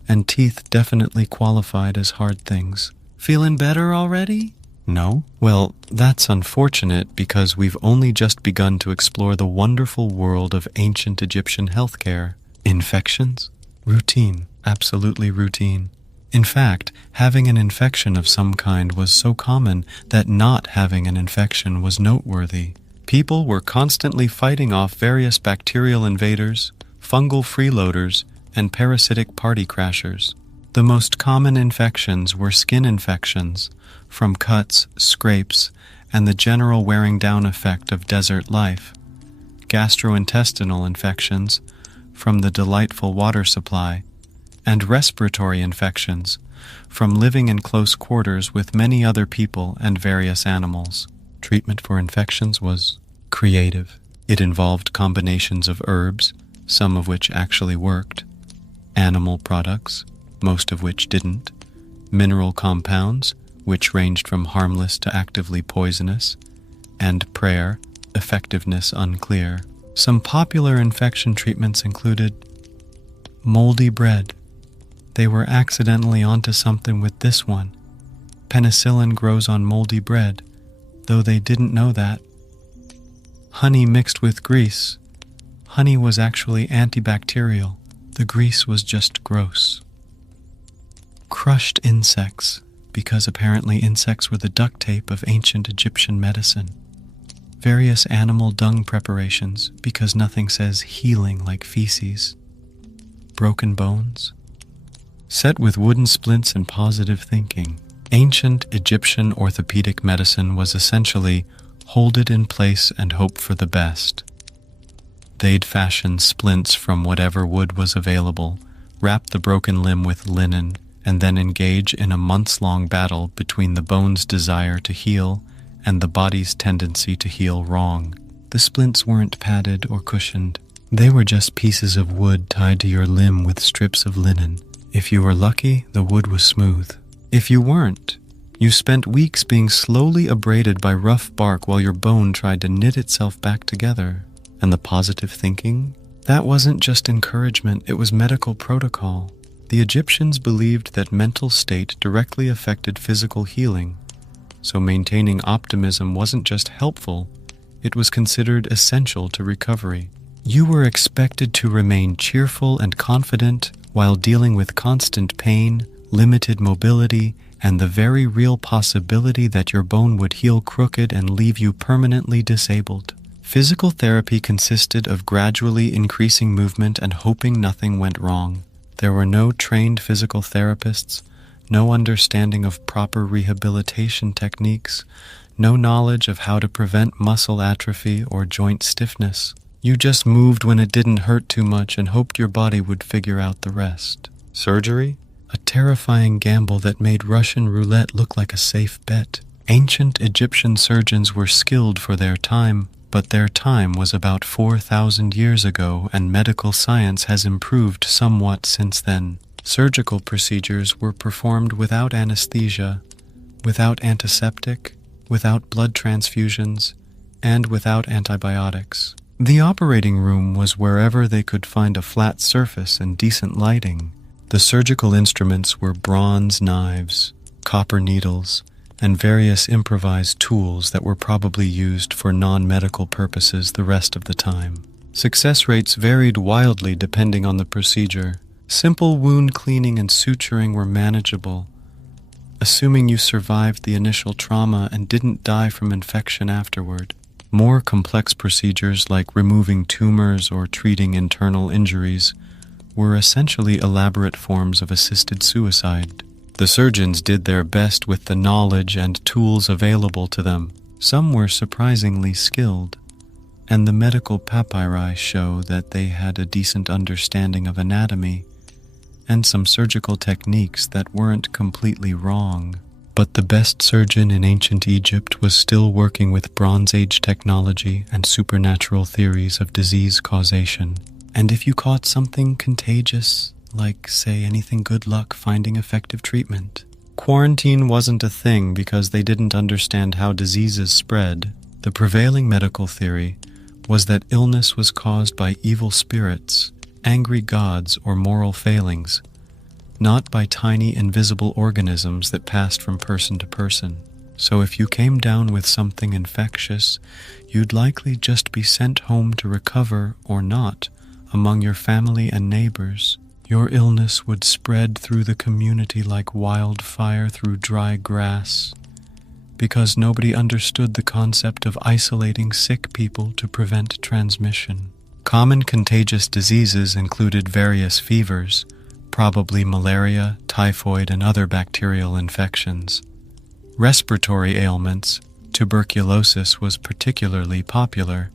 and teeth definitely qualified as hard things. Feeling better already? No? Well, that's unfortunate because we've only just begun to explore the wonderful world of ancient Egyptian healthcare. Infections? Routine. Absolutely routine. In fact, having an infection of some kind was so common that not having an infection was noteworthy. People were constantly fighting off various bacterial invaders, fungal freeloaders, and parasitic party crashers. The most common infections were skin infections, from cuts, scrapes, and the general wearing down effect of desert life, gastrointestinal infections, from the delightful water supply, and respiratory infections, from living in close quarters with many other people and various animals. Treatment for infections was creative. It involved combinations of herbs, some of which actually worked, animal products, most of which didn't, mineral compounds, which ranged from harmless to actively poisonous, and prayer, effectiveness unclear. Some popular infection treatments included moldy bread. They were accidentally onto something with this one. Penicillin grows on moldy bread, though they didn't know that. Honey mixed with grease. Honey was actually antibacterial. The grease was just gross. Crushed insects, because apparently insects were the duct tape of ancient Egyptian medicine. Various animal dung preparations, because nothing says healing like feces. Broken bones. Set with wooden splints and positive thinking. Ancient Egyptian orthopedic medicine was essentially hold it in place and hope for the best. They'd fashion splints from whatever wood was available, wrap the broken limb with linen, and then engage in a months-long battle between the bone's desire to heal and the body's tendency to heal wrong. The splints weren't padded or cushioned. They were just pieces of wood tied to your limb with strips of linen. If you were lucky, the wood was smooth. If you weren't, you spent weeks being slowly abraded by rough bark while your bone tried to knit itself back together. And the positive thinking? That wasn't just encouragement, it was medical protocol. The Egyptians believed that mental state directly affected physical healing, so maintaining optimism wasn't just helpful, it was considered essential to recovery. You were expected to remain cheerful and confident while dealing with constant pain, limited mobility, and the very real possibility that your bone would heal crooked and leave you permanently disabled. Physical therapy consisted of gradually increasing movement and hoping nothing went wrong. There were no trained physical therapists, no understanding of proper rehabilitation techniques, no knowledge of how to prevent muscle atrophy or joint stiffness. You just moved when it didn't hurt too much and hoped your body would figure out the rest. Surgery? A terrifying gamble that made Russian roulette look like a safe bet. Ancient Egyptian surgeons were skilled for their time, but their time was about 4,000 years ago, and medical science has improved somewhat since then. Surgical procedures were performed without anesthesia, without antiseptic, without blood transfusions, and without antibiotics. The operating room was wherever they could find a flat surface and decent lighting. The surgical instruments were bronze knives, copper needles, and various improvised tools that were probably used for non-medical purposes the rest of the time. Success rates varied wildly depending on the procedure. Simple wound cleaning and suturing were manageable, assuming you survived the initial trauma and didn't die from infection afterward. More complex procedures like removing tumors or treating internal injuries were essentially elaborate forms of assisted suicide. The surgeons did their best with the knowledge and tools available to them. Some were surprisingly skilled, and the medical papyri show that they had a decent understanding of anatomy and some surgical techniques that weren't completely wrong. But the best surgeon in ancient Egypt was still working with Bronze Age technology and supernatural theories of disease causation. And if you caught something contagious, like, say, anything, good luck finding effective treatment. Quarantine wasn't a thing because they didn't understand how diseases spread. The prevailing medical theory was that illness was caused by evil spirits, angry gods, or moral failings, not by tiny invisible organisms that passed from person to person. So if you came down with something infectious, you'd likely just be sent home to recover or not among your family and neighbors. Your illness would spread through the community like wildfire through dry grass, because nobody understood the concept of isolating sick people to prevent transmission. Common contagious diseases included various fevers, probably malaria, typhoid, and other bacterial infections. Respiratory ailments, tuberculosis was particularly popular,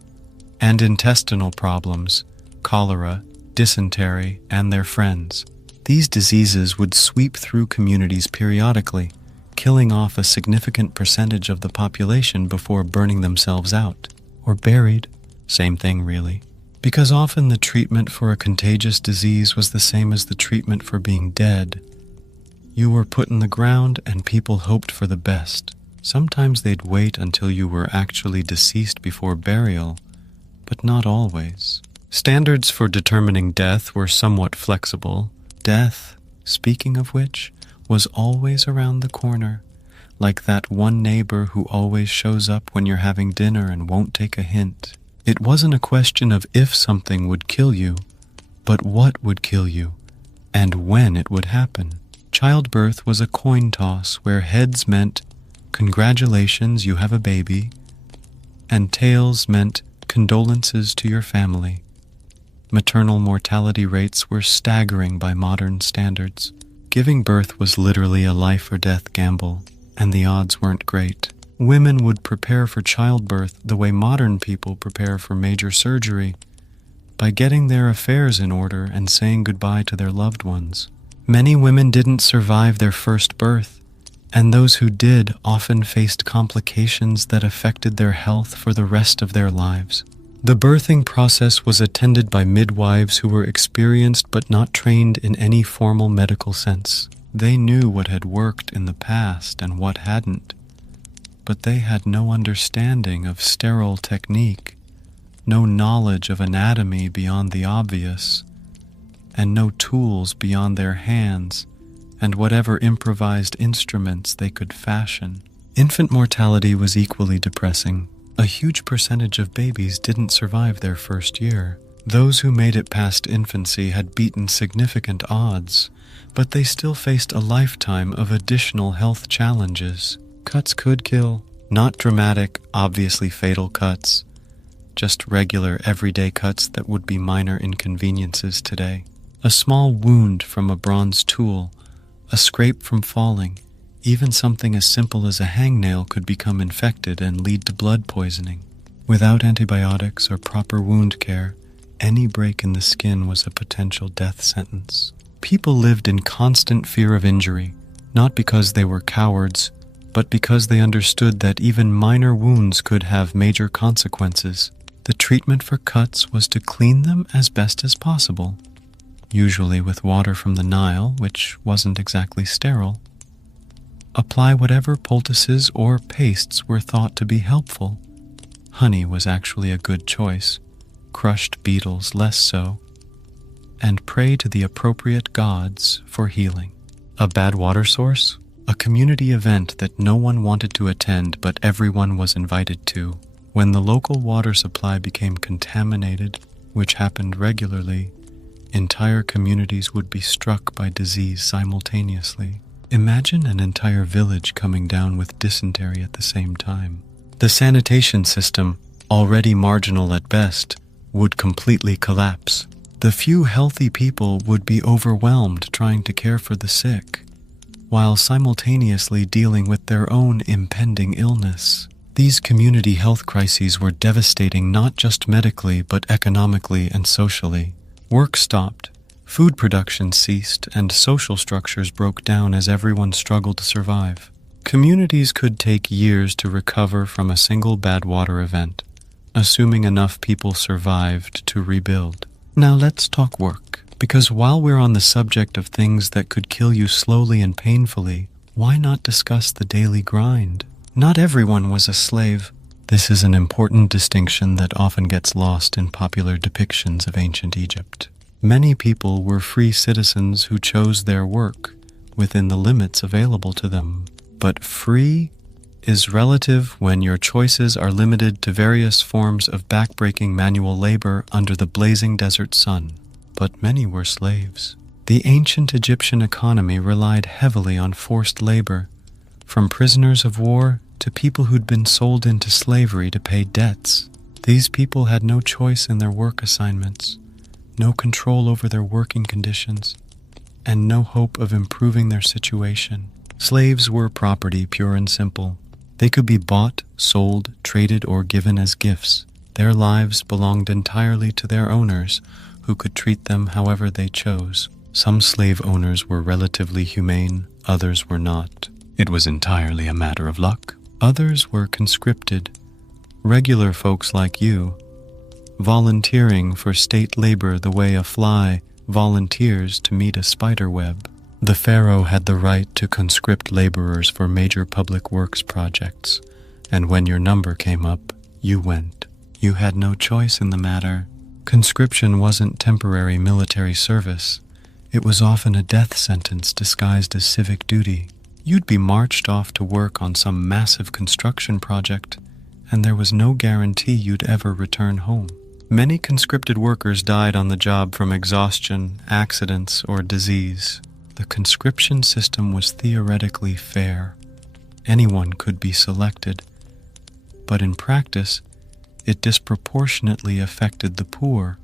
and intestinal problems, cholera, dysentery, and their friends. These diseases would sweep through communities periodically, killing off a significant percentage of the population before burning themselves out, or buried. Same thing, really. Because often the treatment for a contagious disease was the same as the treatment for being dead. You were put in the ground and people hoped for the best. Sometimes they'd wait until you were actually deceased before burial, but not always. Standards for determining death were somewhat flexible. Death, speaking of which, was always around the corner, like that one neighbor who always shows up when you're having dinner and won't take a hint. It wasn't a question of if something would kill you, but what would kill you, and when it would happen. Childbirth was a coin toss where heads meant, "Congratulations, you have a baby," and tails meant, "Condolences to your family." Maternal mortality rates were staggering by modern standards. Giving birth was literally a life or death gamble, and the odds weren't great. Women would prepare for childbirth the way modern people prepare for major surgery, by getting their affairs in order and saying goodbye to their loved ones. Many women didn't survive their first birth, and those who did often faced complications that affected their health for the rest of their lives. The birthing process was attended by midwives who were experienced but not trained in any formal medical sense. They knew what had worked in the past and what hadn't, but they had no understanding of sterile technique, no knowledge of anatomy beyond the obvious, and no tools beyond their hands and whatever improvised instruments they could fashion. Infant mortality was equally depressing. A huge percentage of babies didn't survive their first year. Those who made it past infancy had beaten significant odds, but they still faced a lifetime of additional health challenges. Cuts could kill. Not dramatic, obviously fatal cuts. Just regular, everyday cuts that would be minor inconveniences today. A small wound from a bronze tool, a scrape from falling, even something as simple as a hangnail could become infected and lead to blood poisoning. Without antibiotics or proper wound care, any break in the skin was a potential death sentence. People lived in constant fear of injury, not because they were cowards, but because they understood that even minor wounds could have major consequences. The treatment for cuts was to clean them as best as possible, usually with water from the Nile, which wasn't exactly sterile. Apply whatever poultices or pastes were thought to be helpful. Honey was actually a good choice, crushed beetles less so, and pray to the appropriate gods for healing. A bad water source? A community event that no one wanted to attend but everyone was invited to. When the local water supply became contaminated, which happened regularly, entire communities would be struck by disease simultaneously. Imagine an entire village coming down with dysentery at the same time. The sanitation system, already marginal at best, would completely collapse. The few healthy people would be overwhelmed trying to care for the sick, while simultaneously dealing with their own impending illness. These community health crises were devastating not just medically but economically and socially. Work stopped, food production ceased, and social structures broke down as everyone struggled to survive. Communities could take years to recover from a single bad water event, assuming enough people survived to rebuild. Now let's talk work. Because while we're on the subject of things that could kill you slowly and painfully, why not discuss the daily grind? Not everyone was a slave. This is an important distinction that often gets lost in popular depictions of ancient Egypt. Many people were free citizens who chose their work within the limits available to them. But free is relative when your choices are limited to various forms of backbreaking manual labor under the blazing desert sun. But many were slaves. The ancient Egyptian economy relied heavily on forced labor, from prisoners of war to people who'd been sold into slavery to pay debts. These people had no choice in their work assignments, no control over their working conditions, and no hope of improving their situation. Slaves were property, pure and simple. They could be bought, sold, traded, or given as gifts. Their lives belonged entirely to their owners, who could treat them however they chose. Some slave owners were relatively humane, others were not. It was entirely a matter of luck. Others were conscripted, regular folks like you, volunteering for state labor the way a fly volunteers to meet a spider web. The pharaoh had the right to conscript laborers for major public works projects, and when your number came up, you went. You had no choice in the matter. Conscription wasn't temporary military service. It was often a death sentence disguised as civic duty. You'd be marched off to work on some massive construction project, and there was no guarantee you'd ever return home. Many conscripted workers died on the job from exhaustion, accidents, or disease. The conscription system was theoretically fair. Anyone could be selected, but in practice, it disproportionately affected the poor,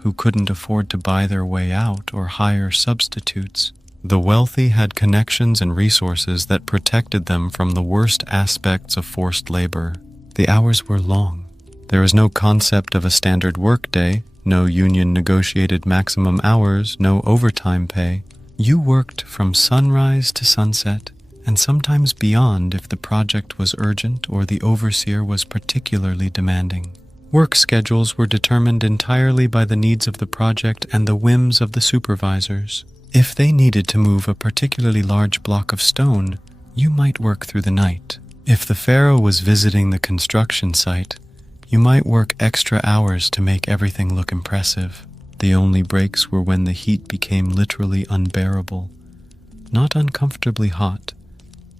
who couldn't afford to buy their way out or hire substitutes. The wealthy had connections and resources that protected them from the worst aspects of forced labor. The hours were long. There was no concept of a standard workday, no union-negotiated maximum hours, no overtime pay. You worked from sunrise to sunset, and sometimes beyond if the project was urgent or the overseer was particularly demanding. Work schedules were determined entirely by the needs of the project and the whims of the supervisors. If they needed to move a particularly large block of stone, you might work through the night. If the pharaoh was visiting the construction site, you might work extra hours to make everything look impressive. The only breaks were when the heat became literally unbearable. Not uncomfortably hot,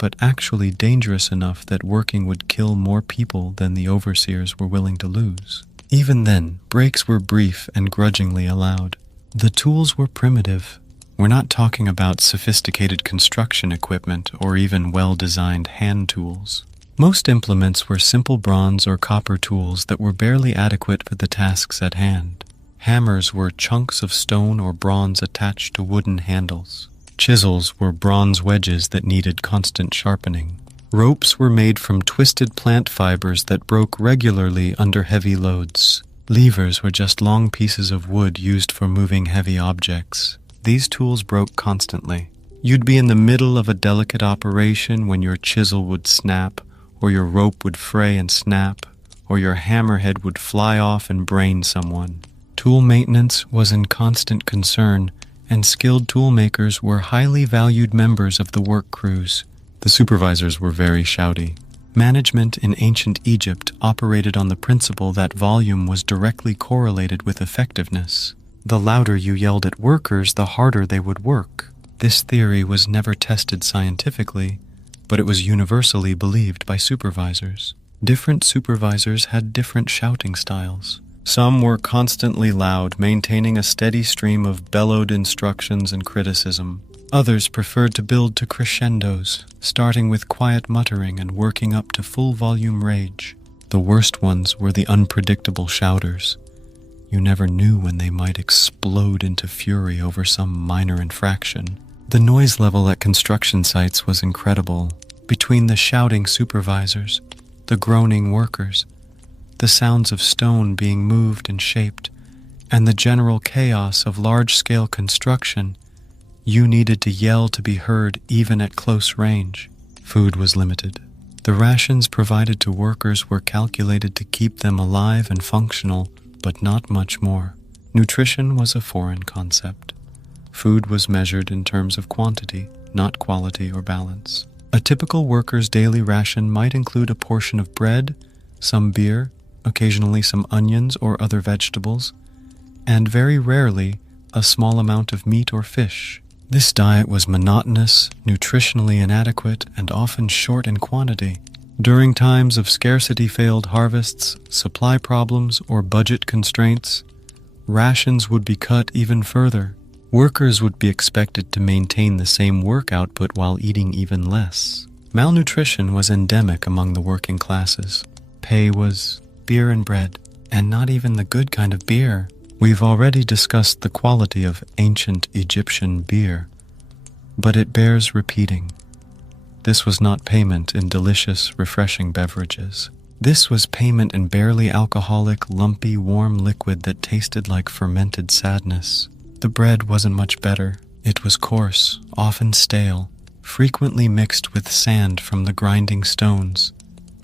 but actually dangerous enough that working would kill more people than the overseers were willing to lose. Even then, breaks were brief and grudgingly allowed. The tools were primitive. We're not talking about sophisticated construction equipment or even well-designed hand tools. Most implements were simple bronze or copper tools that were barely adequate for the tasks at hand. Hammers were chunks of stone or bronze attached to wooden handles. Chisels were bronze wedges that needed constant sharpening. Ropes were made from twisted plant fibers that broke regularly under heavy loads. Levers were just long pieces of wood used for moving heavy objects. These tools broke constantly. You'd be in the middle of a delicate operation when your chisel would snap, or your rope would fray and snap, or your hammerhead would fly off and brain someone. Tool maintenance was in constant concern, and skilled toolmakers were highly valued members of the work crews. The supervisors were very shouty. Management in ancient Egypt operated on the principle that volume was directly correlated with effectiveness. The louder you yelled at workers, the harder they would work. This theory was never tested scientifically, but it was universally believed by supervisors. Different supervisors had different shouting styles. Some were constantly loud, maintaining a steady stream of bellowed instructions and criticism. Others preferred to build to crescendos, starting with quiet muttering and working up to full-volume rage. The worst ones were the unpredictable shouters. You never knew when they might explode into fury over some minor infraction. The noise level at construction sites was incredible. Between the shouting supervisors, the groaning workers, the sounds of stone being moved and shaped, and the general chaos of large-scale construction, you needed to yell to be heard even at close range. Food was limited. The rations provided to workers were calculated to keep them alive and functional, but not much more. Nutrition was a foreign concept. Food was measured in terms of quantity, not quality or balance. A typical worker's daily ration might include a portion of bread, some beer, occasionally some onions or other vegetables, and very rarely a small amount of meat or fish. This diet was monotonous, nutritionally inadequate, and often short in quantity. During times of scarcity, failed harvests, supply problems, or budget constraints, rations would be cut even further. Workers would be expected to maintain the same work output while eating even less. Malnutrition was endemic among the working classes. Pay was beer and bread, and not even the good kind of beer. We've already discussed the quality of ancient Egyptian beer, but it bears repeating. This was not payment in delicious, refreshing beverages. This was payment in barely alcoholic, lumpy, warm liquid that tasted like fermented sadness. The bread wasn't much better. It was coarse, often stale, frequently mixed with sand from the grinding stones,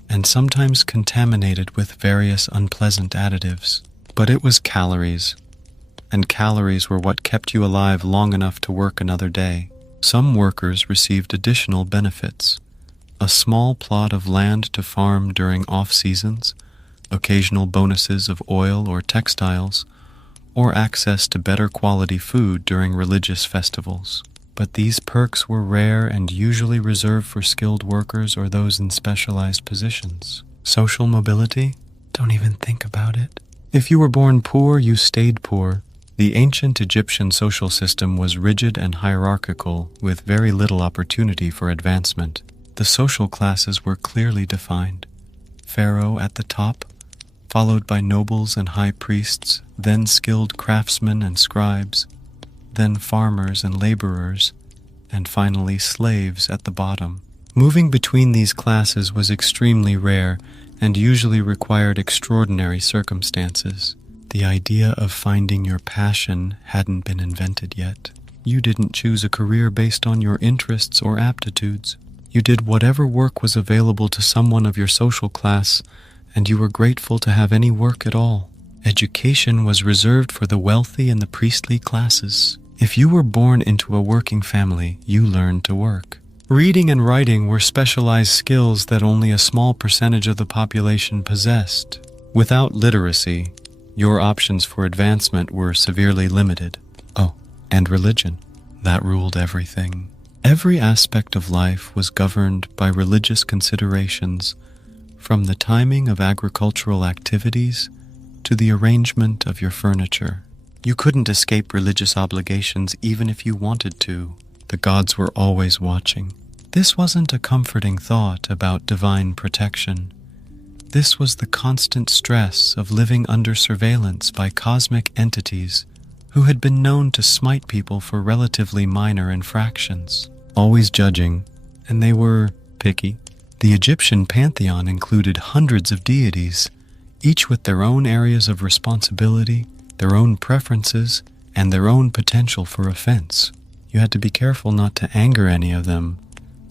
and sometimes contaminated with various unpleasant additives. But it was calories, and calories were what kept you alive long enough to work another day. Some workers received additional benefits: a small plot of land to farm during off-seasons, occasional bonuses of oil or textiles, or access to better quality food during religious festivals. But these perks were rare and usually reserved for skilled workers or those in specialized positions. Social mobility? Don't even think about it. If you were born poor, you stayed poor. The ancient Egyptian social system was rigid and hierarchical, with very little opportunity for advancement. The social classes were clearly defined. Pharaoh at the top, followed by nobles and high priests, then skilled craftsmen and scribes, then farmers and laborers, and finally slaves at the bottom. Moving between these classes was extremely rare and usually required extraordinary circumstances. The idea of finding your passion hadn't been invented yet. You didn't choose a career based on your interests or aptitudes. You did whatever work was available to someone of your social class, and you were grateful to have any work at all. Education was reserved for the wealthy and the priestly classes. If you were born into a working family, you learned to work. Reading and writing were specialized skills that only a small percentage of the population possessed. Without literacy, your options for advancement were severely limited. Oh, and religion. That ruled everything. Every aspect of life was governed by religious considerations, from the timing of agricultural activities to the arrangement of your furniture. You couldn't escape religious obligations even if you wanted to. The gods were always watching. This wasn't a comforting thought about divine protection. This was the constant stress of living under surveillance by cosmic entities who had been known to smite people for relatively minor infractions, always judging, and they were picky. The Egyptian pantheon included hundreds of deities, each with their own areas of responsibility, their own preferences, and their own potential for offense. You had to be careful not to anger any of them,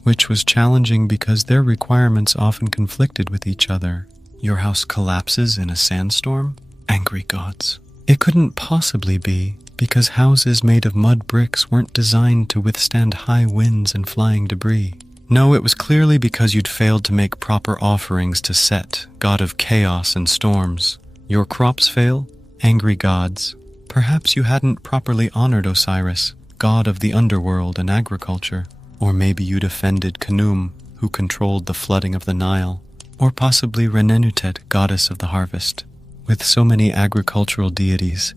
which was challenging because their requirements often conflicted with each other. Your house collapses in a sandstorm? Angry gods. It couldn't possibly be, because houses made of mud bricks weren't designed to withstand high winds and flying debris. No, it was clearly because you'd failed to make proper offerings to Set, god of chaos and storms. Your crops fail? Angry gods. Perhaps you hadn't properly honored Osiris, god of the underworld and agriculture. Or maybe you'd offended Khnum, who controlled the flooding of the Nile. Or possibly Renenutet, goddess of the harvest. With so many agricultural deities,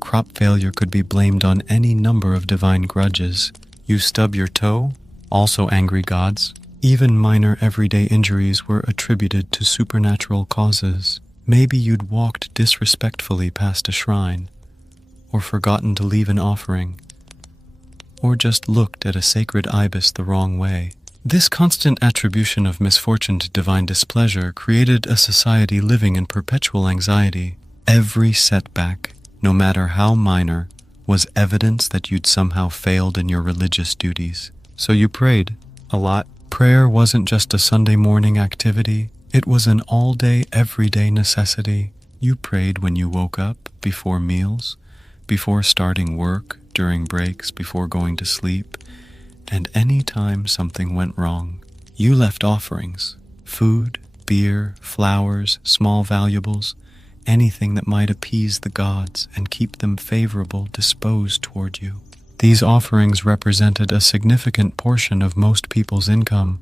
crop failure could be blamed on any number of divine grudges. You stub your toe? Also angry gods. Even minor everyday injuries were attributed to supernatural causes. Maybe you'd walked disrespectfully past a shrine, or forgotten to leave an offering, or just looked at a sacred ibis the wrong way. This constant attribution of misfortune to divine displeasure created a society living in perpetual anxiety. Every setback, no matter how minor, was evidence that you'd somehow failed in your religious duties. So you prayed a lot. Prayer wasn't just a Sunday morning activity. It was an all-day, everyday necessity. You prayed when you woke up, before meals, before starting work, during breaks, before going to sleep, and any time something went wrong. You left offerings, food, beer, flowers, small valuables, anything that might appease the gods and keep them favorable disposed toward you. These offerings represented a significant portion of most people's income,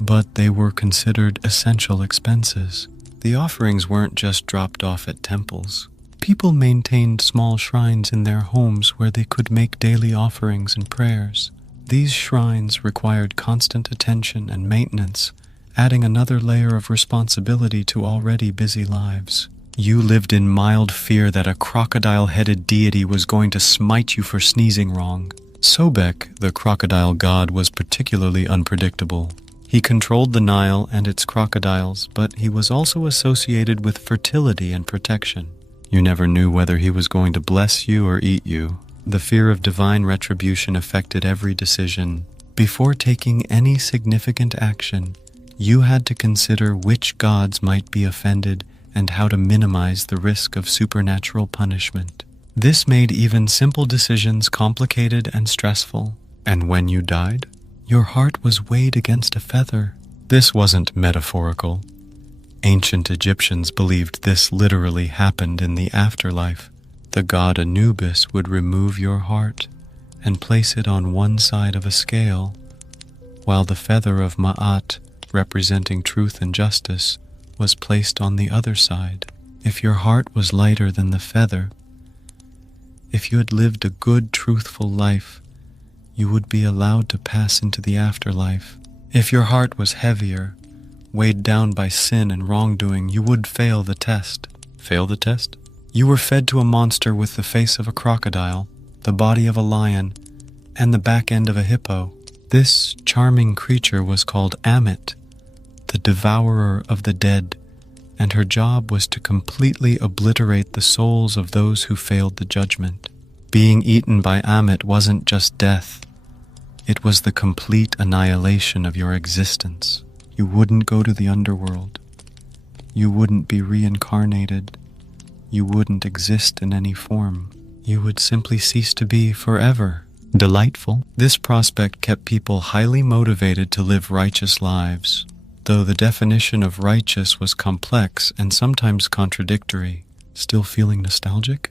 but they were considered essential expenses. The offerings weren't just dropped off at temples. People maintained small shrines in their homes where they could make daily offerings and prayers. These shrines required constant attention and maintenance, adding another layer of responsibility to already busy lives. You lived in mild fear that a crocodile-headed deity was going to smite you for sneezing wrong. Sobek, the crocodile god, was particularly unpredictable. He controlled the Nile and its crocodiles, but he was also associated with fertility and protection. You never knew whether he was going to bless you or eat you. The fear of divine retribution affected every decision. Before taking any significant action, you had to consider which gods might be offended and how to minimize the risk of supernatural punishment. This made even simple decisions complicated and stressful. And when you died, your heart was weighed against a feather. This wasn't metaphorical. Ancient Egyptians believed this literally happened in the afterlife. The god Anubis would remove your heart and place it on one side of a scale, while the feather of Ma'at, representing truth and justice, was placed on the other side. If your heart was lighter than the feather, if you had lived a good, truthful life, you would be allowed to pass into the afterlife. If your heart was heavier, weighed down by sin and wrongdoing, you would fail the test. Fail the test? You were fed to a monster with the face of a crocodile, the body of a lion, and the back end of a hippo. This charming creature was called Ammit, the devourer of the dead, and her job was to completely obliterate the souls of those who failed the judgment. Being eaten by Ammit wasn't just death. It was the complete annihilation of your existence. You wouldn't go to the underworld. You wouldn't be reincarnated. You wouldn't exist in any form. You would simply cease to be forever. Delightful. This prospect kept people highly motivated to live righteous lives, though the definition of righteous was complex and sometimes contradictory. Still feeling nostalgic?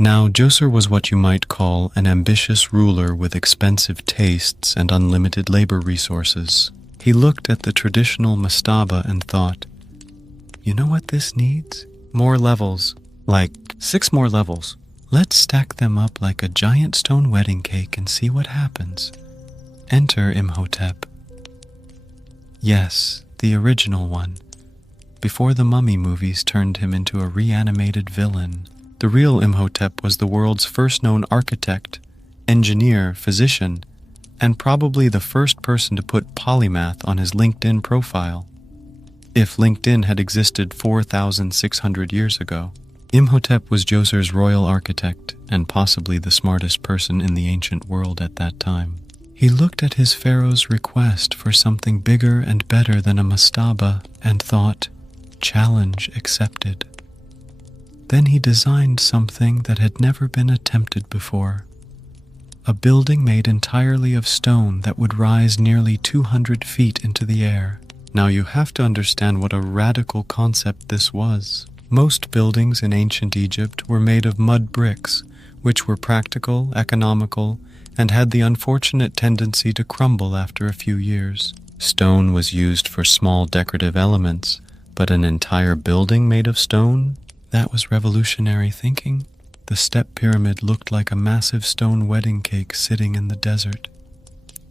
Now, Djoser was what you might call an ambitious ruler with expensive tastes and unlimited labor resources. He looked at the traditional mastaba and thought, you know what this needs? More levels. Like 6 more levels. Let's stack them up like a giant stone wedding cake and see what happens. Enter Imhotep. Yes, the original one. Before the Mummy movies turned him into a reanimated villain. The real Imhotep was the world's first known architect, engineer, physician, and probably the first person to put polymath on his LinkedIn profile. If LinkedIn had existed 4,600 years ago. Imhotep was Djoser's royal architect and possibly the smartest person in the ancient world at that time. He looked at his pharaoh's request for something bigger and better than a mastaba and thought, challenge accepted. Then he designed something that had never been attempted before. A building made entirely of stone that would rise nearly 200 feet into the air. Now you have to understand what a radical concept this was. Most buildings in ancient Egypt were made of mud bricks, which were practical, economical, and had the unfortunate tendency to crumble after a few years. Stone was used for small decorative elements, but an entire building made of stone? That was revolutionary thinking. The step pyramid looked like a massive stone wedding cake sitting in the desert.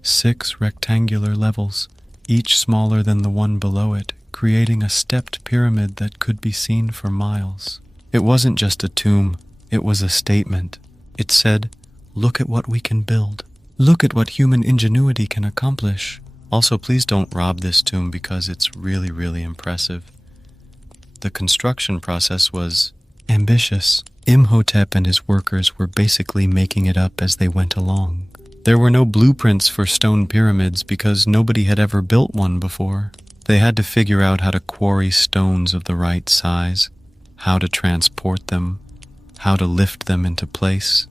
6 rectangular levels, each smaller than the one below it, creating a stepped pyramid that could be seen for miles. It wasn't just a tomb, it was a statement. It said, look at what we can build. Look at what human ingenuity can accomplish. Also, please don't rob this tomb because it's really, really impressive. The construction process was ambitious. Imhotep and his workers were basically making it up as they went along. There were no blueprints for stone pyramids because nobody had ever built one before. They had to figure out how to quarry stones of the right size, how to transport them, how to lift them into place,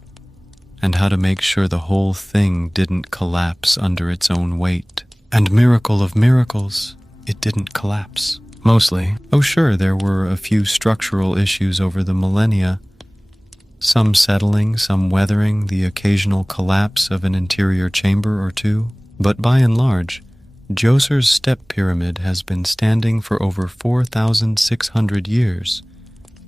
and how to make sure the whole thing didn't collapse under its own weight. And miracle of miracles, it didn't collapse. Mostly. Oh sure, there were a few structural issues over the millennia. Some settling, some weathering, the occasional collapse of an interior chamber or two. But by and large, Djoser's step pyramid has been standing for over 4,600 years,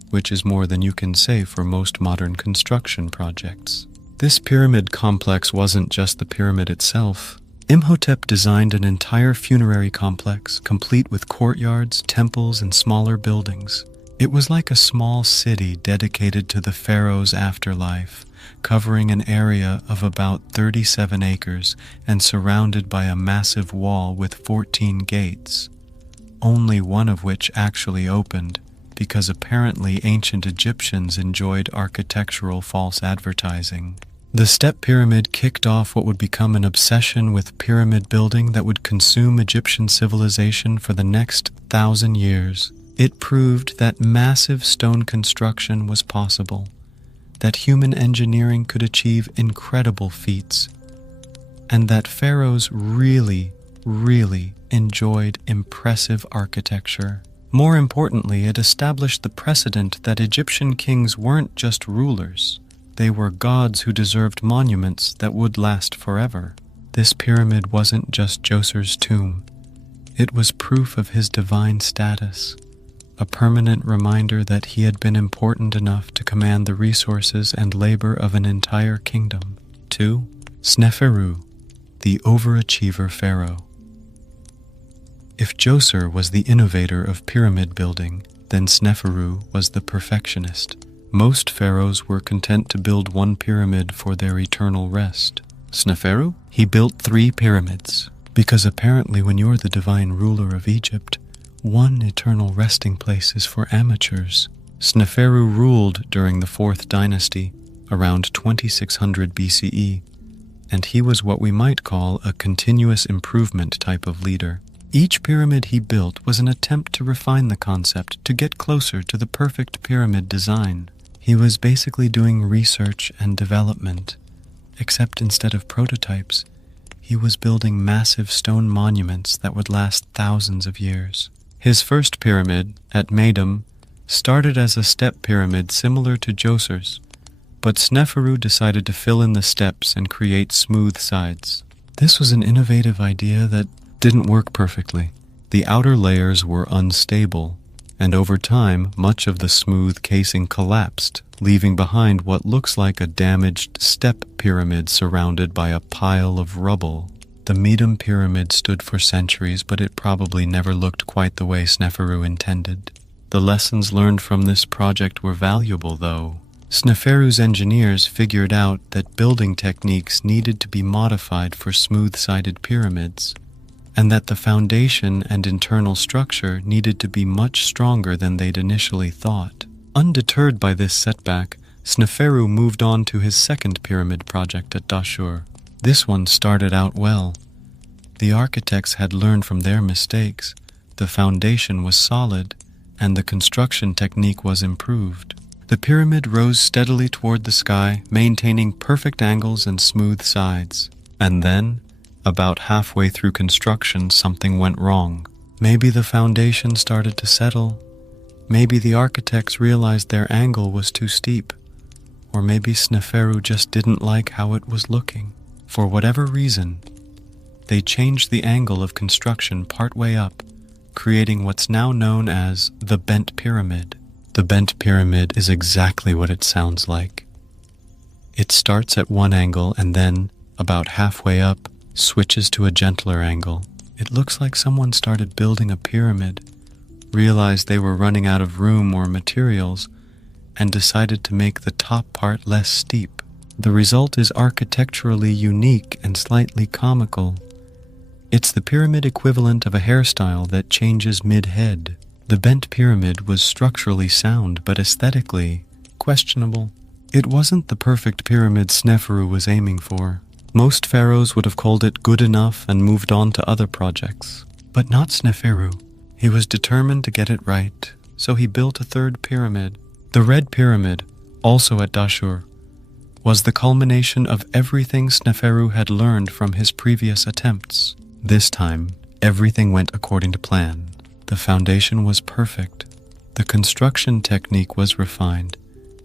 which is more than you can say for most modern construction projects. This pyramid complex wasn't just the pyramid itself. Imhotep designed an entire funerary complex, complete with courtyards, temples, and smaller buildings. It was like a small city dedicated to the pharaoh's afterlife, covering an area of about 37 acres and surrounded by a massive wall with 14 gates, only one of which actually opened, because apparently ancient Egyptians enjoyed architectural false advertising. The step pyramid kicked off what would become an obsession with pyramid building that would consume Egyptian civilization for the next 1,000 years. It proved that massive stone construction was possible, that human engineering could achieve incredible feats, and that pharaohs really, really enjoyed impressive architecture. More importantly, it established the precedent that Egyptian kings weren't just rulers. They were gods who deserved monuments that would last forever. This pyramid wasn't just Djoser's tomb. It was proof of his divine status, a permanent reminder that he had been important enough to command the resources and labor of an entire kingdom. 2. Sneferu, the overachiever pharaoh. If Djoser was the innovator of pyramid building, then Sneferu was the perfectionist. Most pharaohs were content to build one pyramid for their eternal rest. Sneferu? He built 3 pyramids, because apparently when you're the divine ruler of Egypt, one eternal resting place is for amateurs. Sneferu ruled during the 4th dynasty, around 2600 BCE, and he was what we might call a continuous improvement type of leader. Each pyramid he built was an attempt to refine the concept to get closer to the perfect pyramid design. He was basically doing research and development, except instead of prototypes, he was building massive stone monuments that would last thousands of years. His first pyramid, at Meidum, started as a step pyramid similar to Djoser's, but Sneferu decided to fill in the steps and create smooth sides. This was an innovative idea that didn't work perfectly. The outer layers were unstable, and over time, much of the smooth casing collapsed, leaving behind what looks like a damaged step pyramid surrounded by a pile of rubble. The Medum pyramid stood for centuries, but it probably never looked quite the way Sneferu intended. The lessons learned from this project were valuable, though. Sneferu's engineers figured out that building techniques needed to be modified for smooth-sided pyramids, and that the foundation and internal structure needed to be much stronger than they'd initially thought. Undeterred by this setback, Sneferu moved on to his second pyramid project at Dashur. This one started out well. The architects had learned from their mistakes, the foundation was solid, and the construction technique was improved. The pyramid rose steadily toward the sky, maintaining perfect angles and smooth sides. And then, about halfway through construction, something went wrong. Maybe the foundation started to settle. Maybe the architects realized their angle was too steep. Or maybe Sneferu just didn't like how it was looking. For whatever reason, they changed the angle of construction partway up, creating what's now known as the bent pyramid. The bent pyramid is exactly what it sounds like. It starts at one angle and then, about halfway up, switches to a gentler angle. It looks like someone started building a pyramid, realized they were running out of room or materials, and decided to make the top part less steep. The result is architecturally unique and slightly comical. It's the pyramid equivalent of a hairstyle that changes mid-head. The bent pyramid was structurally sound, but aesthetically questionable. It wasn't the perfect pyramid Sneferu was aiming for. Most pharaohs would have called it good enough and moved on to other projects. But not Sneferu. He was determined to get it right, so he built a third pyramid. The Red Pyramid, also at Dashur, was the culmination of everything Sneferu had learned from his previous attempts. This time, everything went according to plan. The foundation was perfect, the construction technique was refined,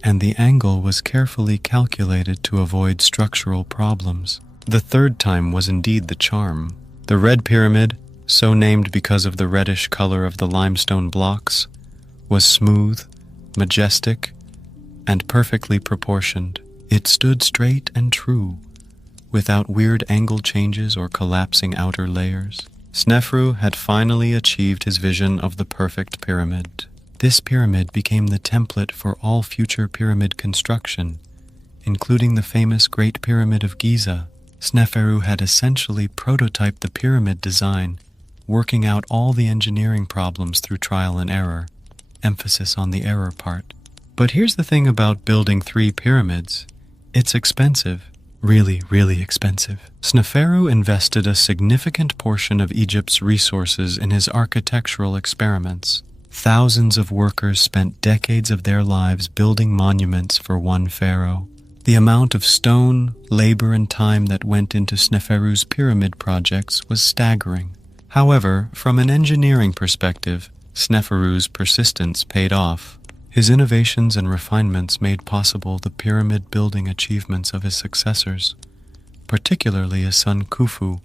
and the angle was carefully calculated to avoid structural problems. The third time was indeed the charm. The Red Pyramid, so named because of the reddish color of the limestone blocks, was smooth, majestic, and perfectly proportioned. It stood straight and true, without weird angle changes or collapsing outer layers. Sneferu had finally achieved his vision of the perfect pyramid. This pyramid became the template for all future pyramid construction, including the famous Great Pyramid of Giza. Sneferu had essentially prototyped the pyramid design, working out all the engineering problems through trial and error, emphasis on the error part. But here's the thing about building 3 pyramids. It's expensive. Really, really expensive. Sneferu invested a significant portion of Egypt's resources in his architectural experiments. Thousands of workers spent decades of their lives building monuments for one pharaoh. The amount of stone, labor, and time that went into Sneferu's pyramid projects was staggering. However, from an engineering perspective, Sneferu's persistence paid off. His innovations and refinements made possible the pyramid-building achievements of his successors, particularly his son Khufu,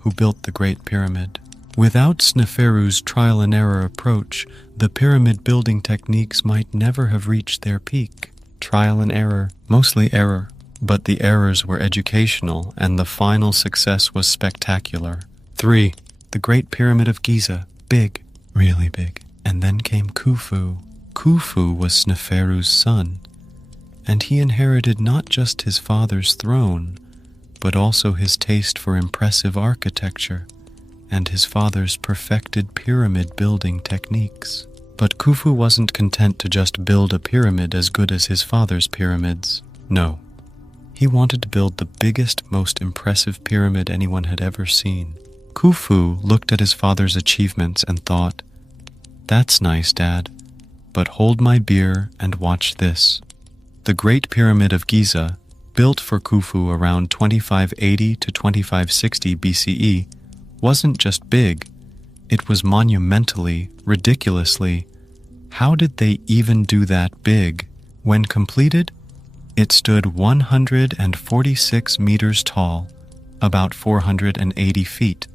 who built the Great Pyramid. Without Sneferu's trial-and-error approach, the pyramid-building techniques might never have reached their peak. Trial and error, mostly error, but the errors were educational, and the final success was spectacular. 3. The Great Pyramid of Giza. Big. Really big. And then came Khufu. Khufu was Sneferu's son, and he inherited not just his father's throne, but also his taste for impressive architecture and his father's perfected pyramid-building techniques. But Khufu wasn't content to just build a pyramid as good as his father's pyramids. No, he wanted to build the biggest, most impressive pyramid anyone had ever seen. Khufu looked at his father's achievements and thought, "That's nice, Dad, but hold my beer and watch this." The Great Pyramid of Giza, built for Khufu around 2580 to 2560 BCE, wasn't just big, it was monumentally, ridiculously. How did they even do that big? When completed, It stood 146 meters tall, about 480 feet,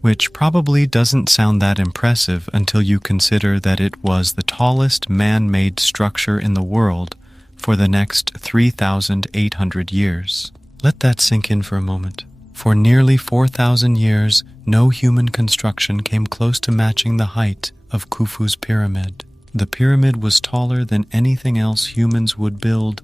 which probably doesn't sound that impressive until you consider that it was the tallest man-made structure in the world for the next 3,800 years. Let that sink in for a moment. For nearly 4,000 years, no human construction came close to matching the height of Khufu's pyramid. The pyramid was taller than anything else humans would build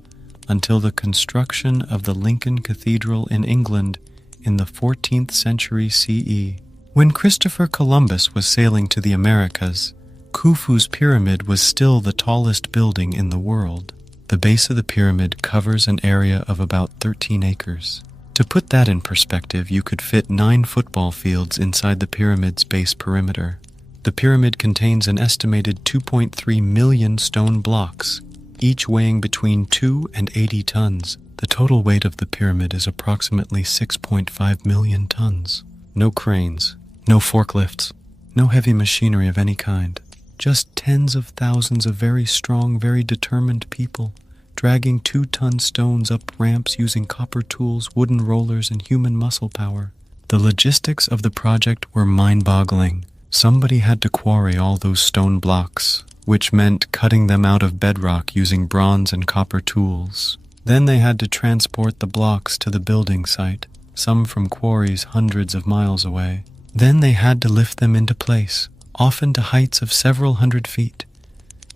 until the construction of the Lincoln Cathedral in England in the 14th century CE. When Christopher Columbus was sailing to the Americas, Khufu's pyramid was still the tallest building in the world. The base of the pyramid covers an area of about 13 acres. To put that in perspective, you could fit 9 football fields inside the pyramid's base perimeter. The pyramid contains an estimated 2.3 million stone blocks, each weighing between 2 and 80 tons. The total weight of the pyramid is approximately 6.5 million tons. No cranes, no forklifts, no heavy machinery of any kind. Just tens of thousands of very strong, very determined people dragging 2-ton stones up ramps using copper tools, wooden rollers, and human muscle power. The logistics of the project were mind-boggling. Somebody had to quarry all those stone blocks, which meant cutting them out of bedrock using bronze and copper tools. Then they had to transport the blocks to the building site, some from quarries hundreds of miles away. Then they had to lift them into place, often to heights of several hundred feet,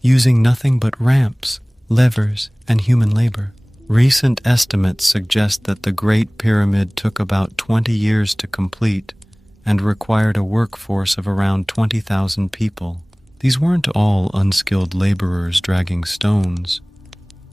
using nothing but ramps, levers, and human labor. Recent estimates suggest that the Great Pyramid took about 20 years to complete and required a workforce of around 20,000 people. These weren't all unskilled laborers dragging stones.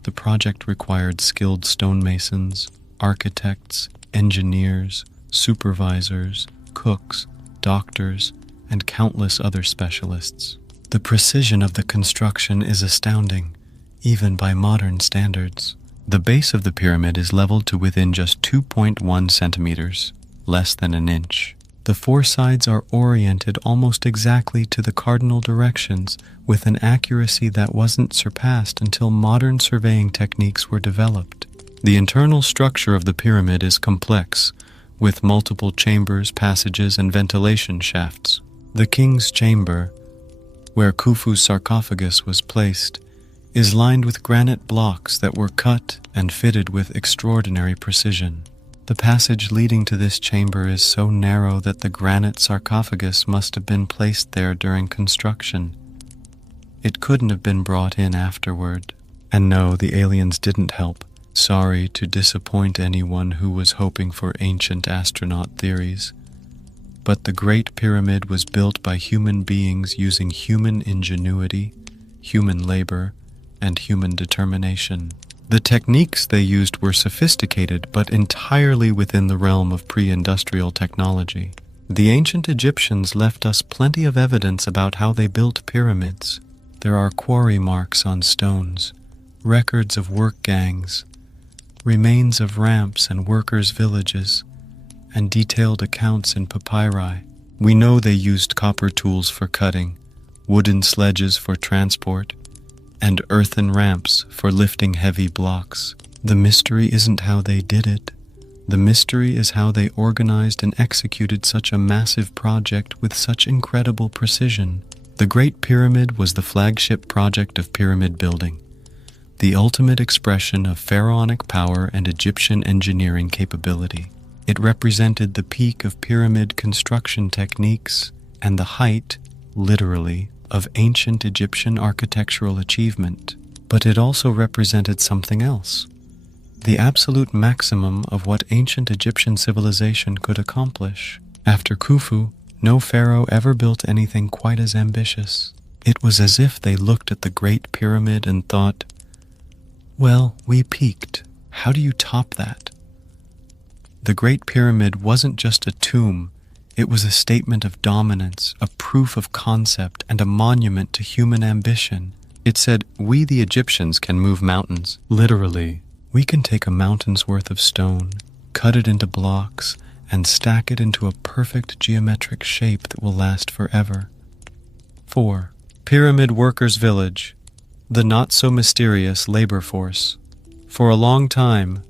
The project required skilled stonemasons, architects, engineers, supervisors, cooks, doctors, and countless other specialists. The precision of the construction is astounding, even by modern standards. The base of the pyramid is leveled to within just 2.1 centimeters, less than an inch. The 4 sides are oriented almost exactly to the cardinal directions with an accuracy that wasn't surpassed until modern surveying techniques were developed. The internal structure of the pyramid is complex, with multiple chambers, passages, and ventilation shafts. The king's chamber, where Khufu's sarcophagus was placed, is lined with granite blocks that were cut and fitted with extraordinary precision. The passage leading to this chamber is so narrow that the granite sarcophagus must have been placed there during construction. It couldn't have been brought in afterward. And no, the aliens didn't help. Sorry to disappoint anyone who was hoping for ancient astronaut theories. But the Great Pyramid was built by human beings using human ingenuity, human labor, and human determination. The techniques they used were sophisticated, but entirely within the realm of pre-industrial technology. The ancient Egyptians left us plenty of evidence about how they built pyramids. There are quarry marks on stones, records of work gangs, remains of ramps and workers' villages, and detailed accounts in papyri. We know they used copper tools for cutting, wooden sledges for transport, and earthen ramps for lifting heavy blocks. The mystery isn't how they did it. The mystery is how they organized and executed such a massive project with such incredible precision. The Great Pyramid was the flagship project of pyramid building, the ultimate expression of pharaonic power and Egyptian engineering capability. It represented the peak of pyramid construction techniques and the height, literally, of ancient Egyptian architectural achievement. But it also represented something else, the absolute maximum of what ancient Egyptian civilization could accomplish. After Khufu, no pharaoh ever built anything quite as ambitious. It was as if they looked at the Great Pyramid and thought, well, we peaked. How do you top that? The Great Pyramid wasn't just a tomb. It was a statement of dominance, a proof of concept, and a monument to human ambition. It said, we the Egyptians can move mountains. Literally, we can take a mountain's worth of stone, cut it into blocks, and stack it into a perfect geometric shape that will last forever. 4. Pyramid Workers' Village, the not-so-mysterious labor force. For a long time,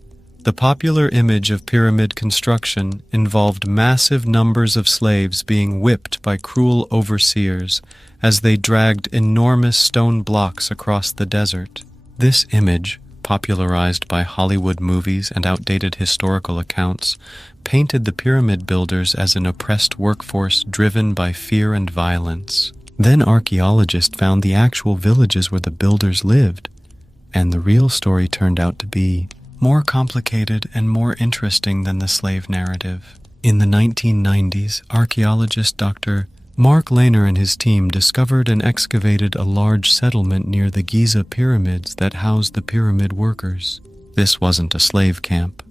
the popular image of pyramid construction involved massive numbers of slaves being whipped by cruel overseers as they dragged enormous stone blocks across the desert. This image, popularized by Hollywood movies and outdated historical accounts, painted the pyramid builders as an oppressed workforce driven by fear and violence. Then archaeologists found the actual villages where the builders lived, and the real story turned out to be more complicated and more interesting than the slave narrative. In the 1990s, archaeologist Dr. Mark Lehner and his team discovered and excavated a large settlement near the Giza pyramids that housed the pyramid workers. This wasn't a slave camp.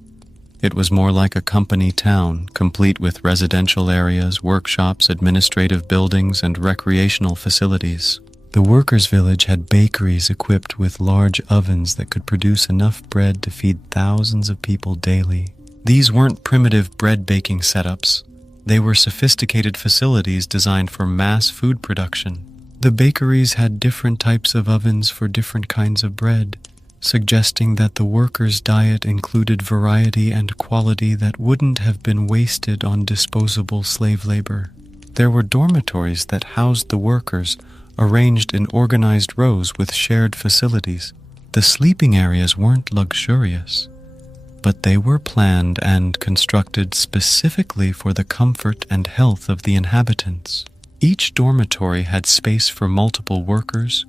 It was more like a company town, complete with residential areas, workshops, administrative buildings, and recreational facilities. The workers' village had bakeries equipped with large ovens that could produce enough bread to feed thousands of people daily. These weren't primitive bread baking setups. They were sophisticated facilities designed for mass food production. The bakeries had different types of ovens for different kinds of bread, suggesting that the workers' diet included variety and quality that wouldn't have been wasted on disposable slave labor. There were dormitories that housed the workers, arranged in organized rows with shared facilities. The sleeping areas weren't luxurious, but they were planned and constructed specifically for the comfort and health of the inhabitants. Each dormitory had space for multiple workers,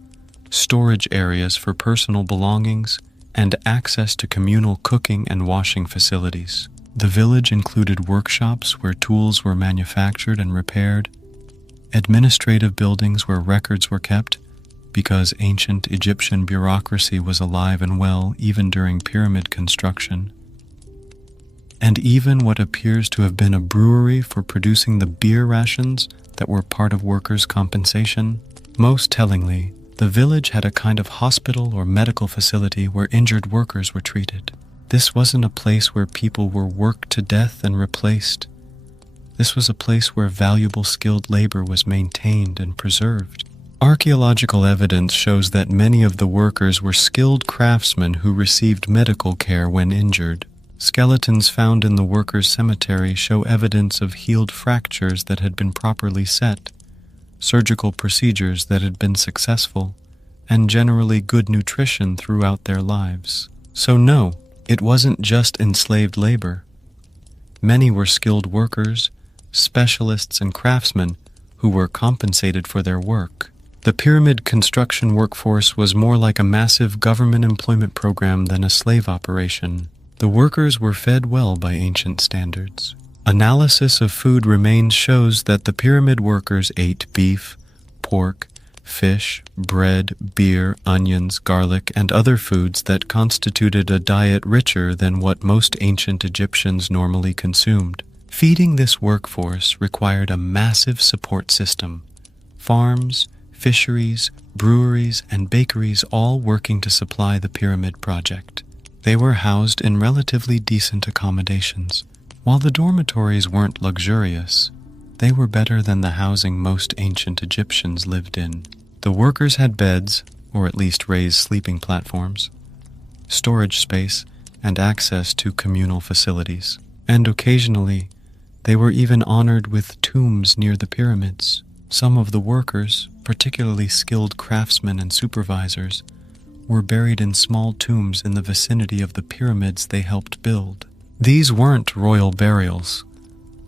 storage areas for personal belongings, and access to communal cooking and washing facilities. The village included workshops where tools were manufactured and repaired, administrative buildings where records were kept, because ancient Egyptian bureaucracy was alive and well even during pyramid construction, and even what appears to have been a brewery for producing the beer rations that were part of workers' compensation. Most tellingly, the village had a kind of hospital or medical facility where injured workers were treated. This wasn't a place where people were worked to death and replaced. This was a place where valuable skilled labor was maintained and preserved. Archaeological evidence shows that many of the workers were skilled craftsmen who received medical care when injured. Skeletons found in the workers' cemetery show evidence of healed fractures that had been properly set, surgical procedures that had been successful, and generally good nutrition throughout their lives. So no, it wasn't just enslaved labor. Many were skilled workers, specialists, and craftsmen who were compensated for their work. The pyramid construction workforce was more like a massive government employment program than a slave operation. The workers were fed well by ancient standards. Analysis of food remains shows that the pyramid workers ate beef, pork, fish, bread, beer, onions, garlic, and other foods that constituted a diet richer than what most ancient Egyptians normally consumed. Feeding this workforce required a massive support system: farms, fisheries, breweries, and bakeries all working to supply the pyramid project. They were housed in relatively decent accommodations. While the dormitories weren't luxurious, they were better than the housing most ancient Egyptians lived in. The workers had beds, or at least raised sleeping platforms, storage space, and access to communal facilities. And occasionally, they were even honored with tombs near the pyramids. Some of the workers, particularly skilled craftsmen and supervisors, were buried in small tombs in the vicinity of the pyramids they helped build. These weren't royal burials,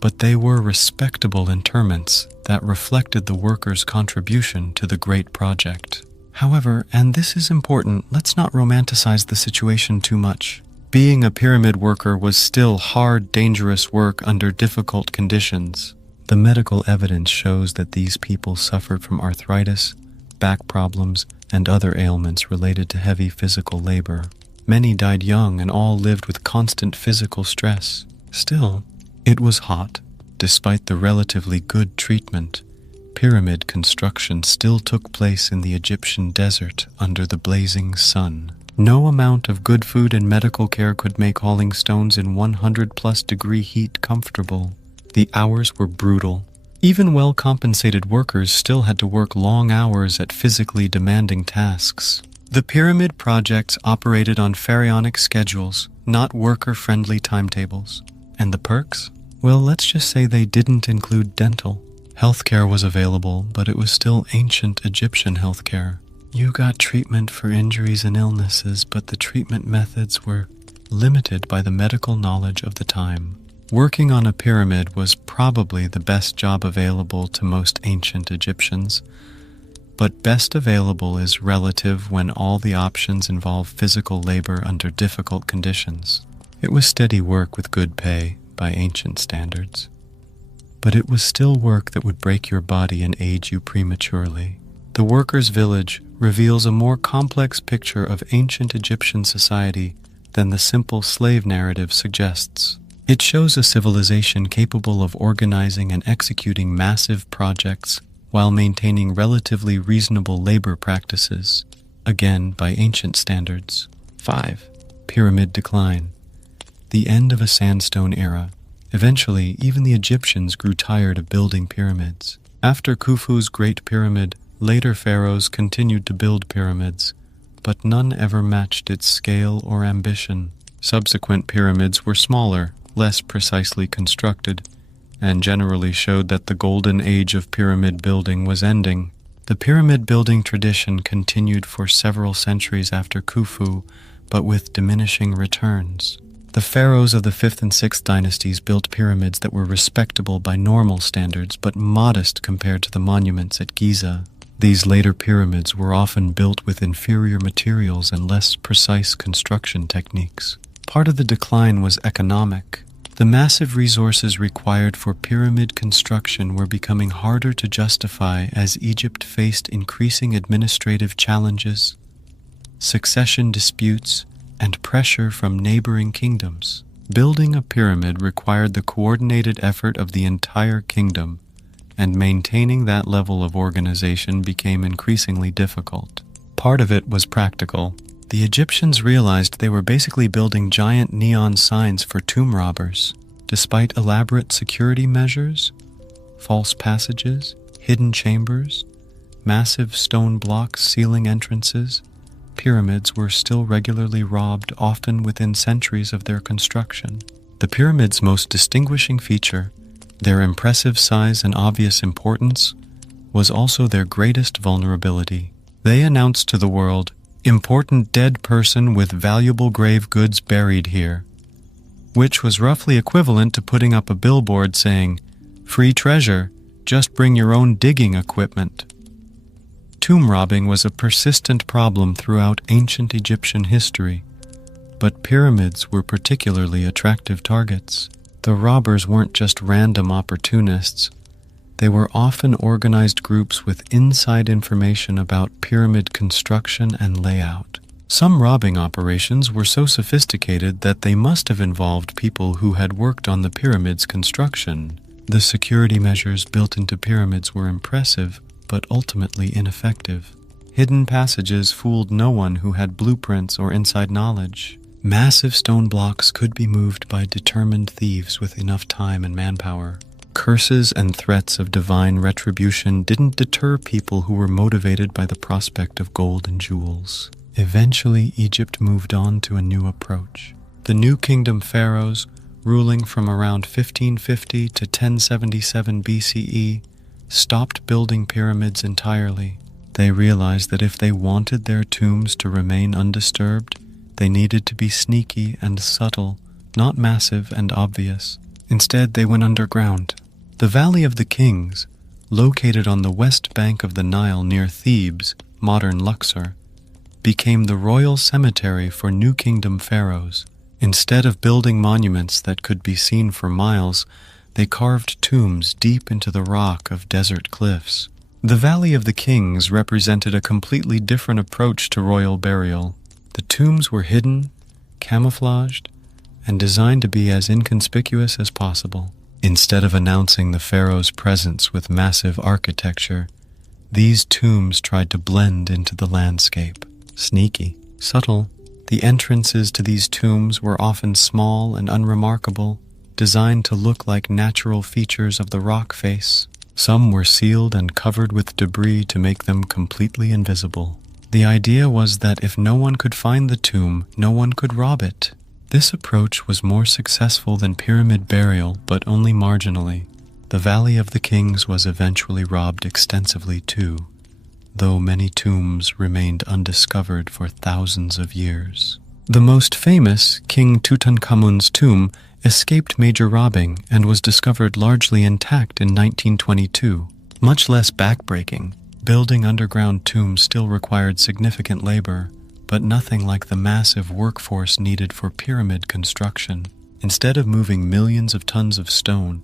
but they were respectable interments that reflected the workers' contribution to the great project. However, and this is important, let's not romanticize the situation too much. Being a pyramid worker was still hard, dangerous work under difficult conditions. The medical evidence shows that these people suffered from arthritis, back problems, and other ailments related to heavy physical labor. Many died young and all lived with constant physical stress. Still, it was hot. Despite the relatively good treatment, pyramid construction still took place in the Egyptian desert under the blazing sun. No amount of good food and medical care could make hauling stones in 100+ degree heat comfortable. The hours were brutal. Even well-compensated workers still had to work long hours at physically demanding tasks. The pyramid projects operated on pharaonic schedules, not worker-friendly timetables. And the perks? Well, let's just say they didn't include dental. Healthcare was available, but it was still ancient Egyptian healthcare. You got treatment for injuries and illnesses, but the treatment methods were limited by the medical knowledge of the time. Working on a pyramid was probably the best job available to most ancient Egyptians, but best available is relative when all the options involve physical labor under difficult conditions. It was steady work with good pay by ancient standards, but it was still work that would break your body and age you prematurely. The worker's village reveals a more complex picture of ancient Egyptian society than the simple slave narrative suggests. It shows a civilization capable of organizing and executing massive projects while maintaining relatively reasonable labor practices, again by ancient standards. 5. Pyramid decline. The end of a sandstone era. Eventually, even the Egyptians grew tired of building pyramids. After Khufu's Great Pyramid, later pharaohs continued to build pyramids, but none ever matched its scale or ambition. Subsequent pyramids were smaller, less precisely constructed, and generally showed that the golden age of pyramid building was ending. The pyramid building tradition continued for several centuries after Khufu, but with diminishing returns. The pharaohs of the 5th and 6th dynasties built pyramids that were respectable by normal standards, but modest compared to the monuments at Giza. These later pyramids were often built with inferior materials and less precise construction techniques. Part of the decline was economic. The massive resources required for pyramid construction were becoming harder to justify as Egypt faced increasing administrative challenges, succession disputes, and pressure from neighboring kingdoms. Building a pyramid required the coordinated effort of the entire kingdom, and maintaining that level of organization became increasingly difficult. Part of it was practical. The Egyptians realized they were basically building giant neon signs for tomb robbers. Despite elaborate security measures, false passages, hidden chambers, massive stone blocks sealing entrances, pyramids were still regularly robbed, often within centuries of their construction. The pyramid's most distinguishing feature, their impressive size and obvious importance, was also their greatest vulnerability. They announced to the world, "Important dead person with valuable grave goods buried here," which was roughly equivalent to putting up a billboard saying, "Free treasure, just bring your own digging equipment." Tomb robbing was a persistent problem throughout ancient Egyptian history, but pyramids were particularly attractive targets. The robbers weren't just random opportunists. They were often organized groups with inside information about pyramid construction and layout. Some robbing operations were so sophisticated that they must have involved people who had worked on the pyramid's construction. The security measures built into pyramids were impressive, but ultimately ineffective. Hidden passages fooled no one who had blueprints or inside knowledge. Massive stone blocks could be moved by determined thieves with enough time and manpower. Curses and threats of divine retribution didn't deter people who were motivated by the prospect of gold and jewels. Eventually, Egypt moved on to a new approach. The New Kingdom pharaohs, ruling from around 1550 to 1077 BCE, stopped building pyramids entirely. They realized that if they wanted their tombs to remain undisturbed, they needed to be sneaky and subtle, not massive and obvious. Instead, they went underground. The Valley of the Kings, located on the west bank of the Nile near Thebes, modern Luxor, became the royal cemetery for New Kingdom pharaohs. Instead of building monuments that could be seen for miles, they carved tombs deep into the rock of desert cliffs. The Valley of the Kings represented a completely different approach to royal burial. The tombs were hidden, camouflaged, and designed to be as inconspicuous as possible. Instead of announcing the pharaoh's presence with massive architecture, these tombs tried to blend into the landscape. Sneaky, subtle, the entrances to these tombs were often small and unremarkable, designed to look like natural features of the rock face. Some were sealed and covered with debris to make them completely invisible. The idea was that if no one could find the tomb, no one could rob it. This approach was more successful than pyramid burial, but only marginally. The Valley of the Kings was eventually robbed extensively too, though many tombs remained undiscovered for thousands of years. The most famous, King Tutankhamun's tomb, escaped major robbing and was discovered largely intact in 1922. Much less backbreaking, building underground tombs still required significant labor, but nothing like the massive workforce needed for pyramid construction. Instead of moving millions of tons of stone,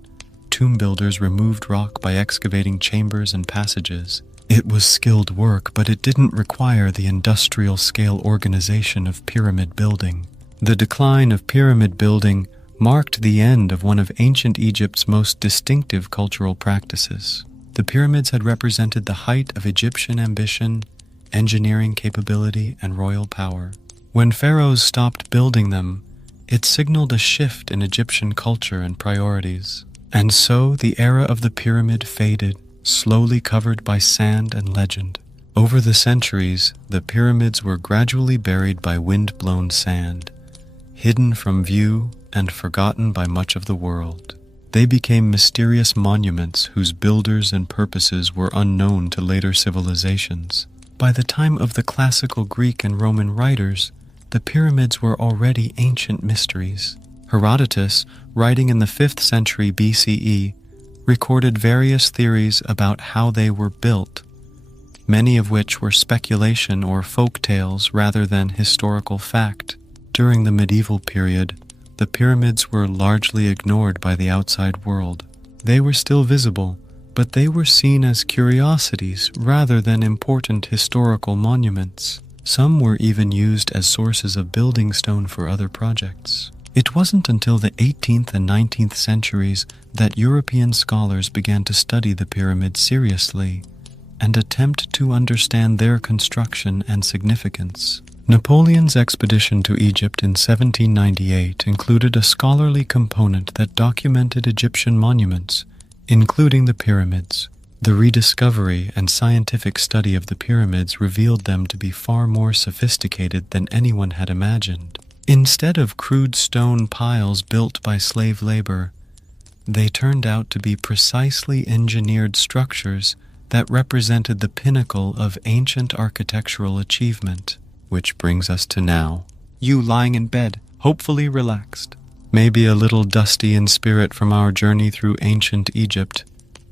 tomb builders removed rock by excavating chambers and passages. It was skilled work, but it didn't require the industrial-scale organization of pyramid building. The decline of pyramid building marked the end of one of ancient Egypt's most distinctive cultural practices. The pyramids had represented the height of Egyptian ambition, engineering capability, and royal power. When pharaohs stopped building them, it signaled a shift in Egyptian culture and priorities. And so the era of the pyramid faded, slowly covered by sand and legend. Over the centuries, the pyramids were gradually buried by wind-blown sand, hidden from view and forgotten by much of the world. They became mysterious monuments whose builders and purposes were unknown to later civilizations. By the time of the classical Greek and Roman writers, the pyramids were already ancient mysteries. Herodotus, writing in the 5th century BCE, recorded various theories about how they were built, many of which were speculation or folk tales rather than historical fact. During the medieval period, the pyramids were largely ignored by the outside world. They were still visible, but they were seen as curiosities rather than important historical monuments. Some were even used as sources of building stone for other projects. It wasn't until the 18th and 19th centuries that European scholars began to study the pyramids seriously and attempt to understand their construction and significance. Napoleon's expedition to Egypt in 1798 included a scholarly component that documented Egyptian monuments, including the pyramids. The rediscovery and scientific study of the pyramids revealed them to be far more sophisticated than anyone had imagined. Instead of crude stone piles built by slave labor, they turned out to be precisely engineered structures that represented the pinnacle of ancient architectural achievement. Which brings us to now. You lying in bed, hopefully relaxed. Maybe a little dusty in spirit from our journey through ancient Egypt,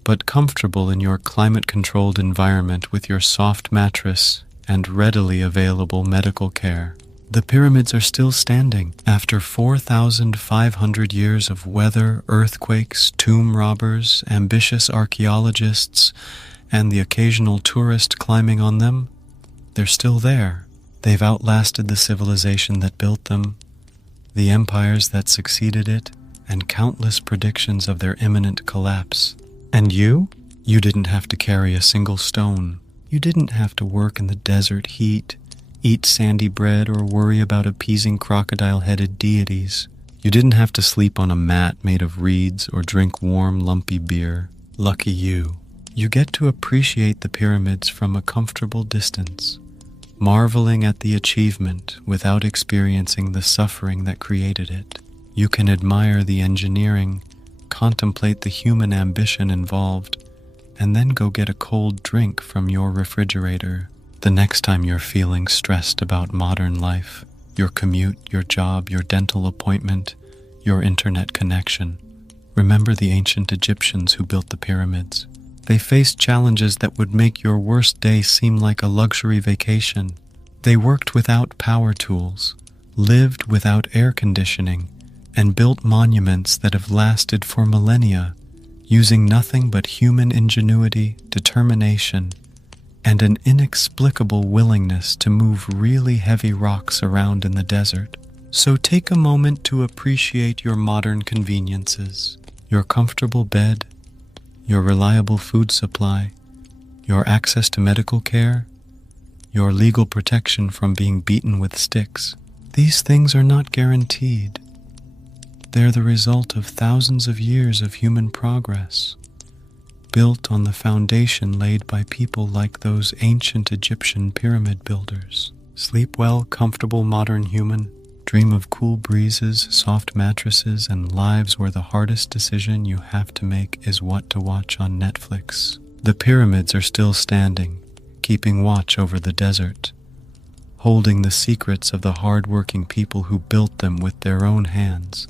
but comfortable in your climate-controlled environment with your soft mattress and readily available medical care. The pyramids are still standing after 4,500 years of weather, earthquakes, tomb robbers, ambitious archaeologists, and the occasional tourist climbing on them. They're still there. They've outlasted the civilization that built them, the empires that succeeded it, and countless predictions of their imminent collapse. And you? You didn't have to carry a single stone. You didn't have to work in the desert heat, eat sandy bread, or worry about appeasing crocodile-headed deities. You didn't have to sleep on a mat made of reeds or drink warm, lumpy beer. Lucky you. You get to appreciate the pyramids from a comfortable distance, marveling at the achievement without experiencing the suffering that created it. You can admire the engineering, contemplate the human ambition involved, and then go get a cold drink from your refrigerator. The next time you're feeling stressed about modern life, your commute, your job, your dental appointment, your internet connection, remember the ancient Egyptians who built the pyramids. They faced challenges that would make your worst day seem like a luxury vacation. They worked without power tools, lived without air conditioning, and built monuments that have lasted for millennia, using nothing but human ingenuity, determination, and an inexplicable willingness to move really heavy rocks around in the desert. So take a moment to appreciate your modern conveniences, your comfortable bed, your reliable food supply, your access to medical care, your legal protection from being beaten with sticks. These things are not guaranteed. They're the result of thousands of years of human progress. built on the foundation laid by people like those ancient Egyptian pyramid builders. Sleep well, comfortable modern human. Dream of cool breezes, soft mattresses, and lives where the hardest decision you have to make is what to watch on Netflix. The pyramids are still standing, keeping watch over the desert, holding the secrets of the hard-working people who built them with their own hands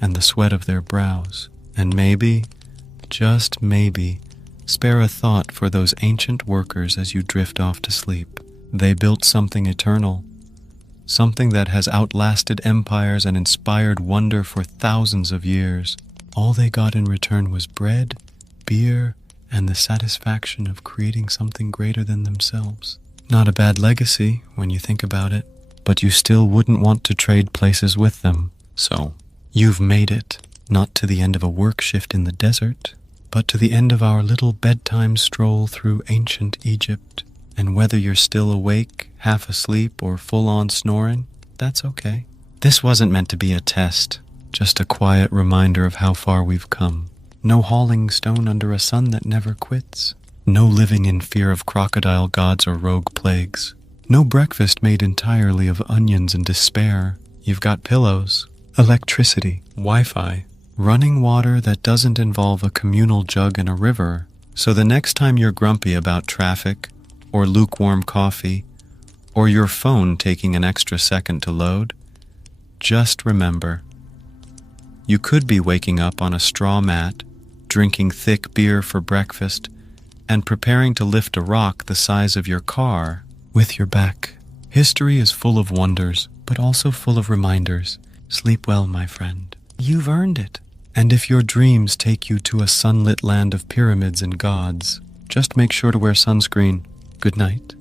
and the sweat of their brows. And maybe, just maybe, spare a thought for those ancient workers as you drift off to sleep. They built something eternal, something that has outlasted empires and inspired wonder for thousands of years. All they got in return was bread, beer, and the satisfaction of creating something greater than themselves. Not a bad legacy when you think about it, but you still wouldn't want to trade places with them. So, you've made it, not to the end of a work shift in the desert, but to the end of our little bedtime stroll through ancient Egypt. And whether you're still awake, half asleep, or full-on snoring, that's okay. This wasn't meant to be a test, just a quiet reminder of how far we've come. No hauling stone under a sun that never quits. No living in fear of crocodile gods or rogue plagues. No breakfast made entirely of onions and despair. You've got pillows, electricity, Wi-Fi, running water that doesn't involve a communal jug and a river. So the next time you're grumpy about traffic, or lukewarm coffee, or your phone taking an extra second to load, just remember, you could be waking up on a straw mat, drinking thick beer for breakfast, and preparing to lift a rock the size of your car with your back. History is full of wonders, but also full of reminders. Sleep well, my friend. You've earned it. And if your dreams take you to a sunlit land of pyramids and gods, just make sure to wear sunscreen. Good night.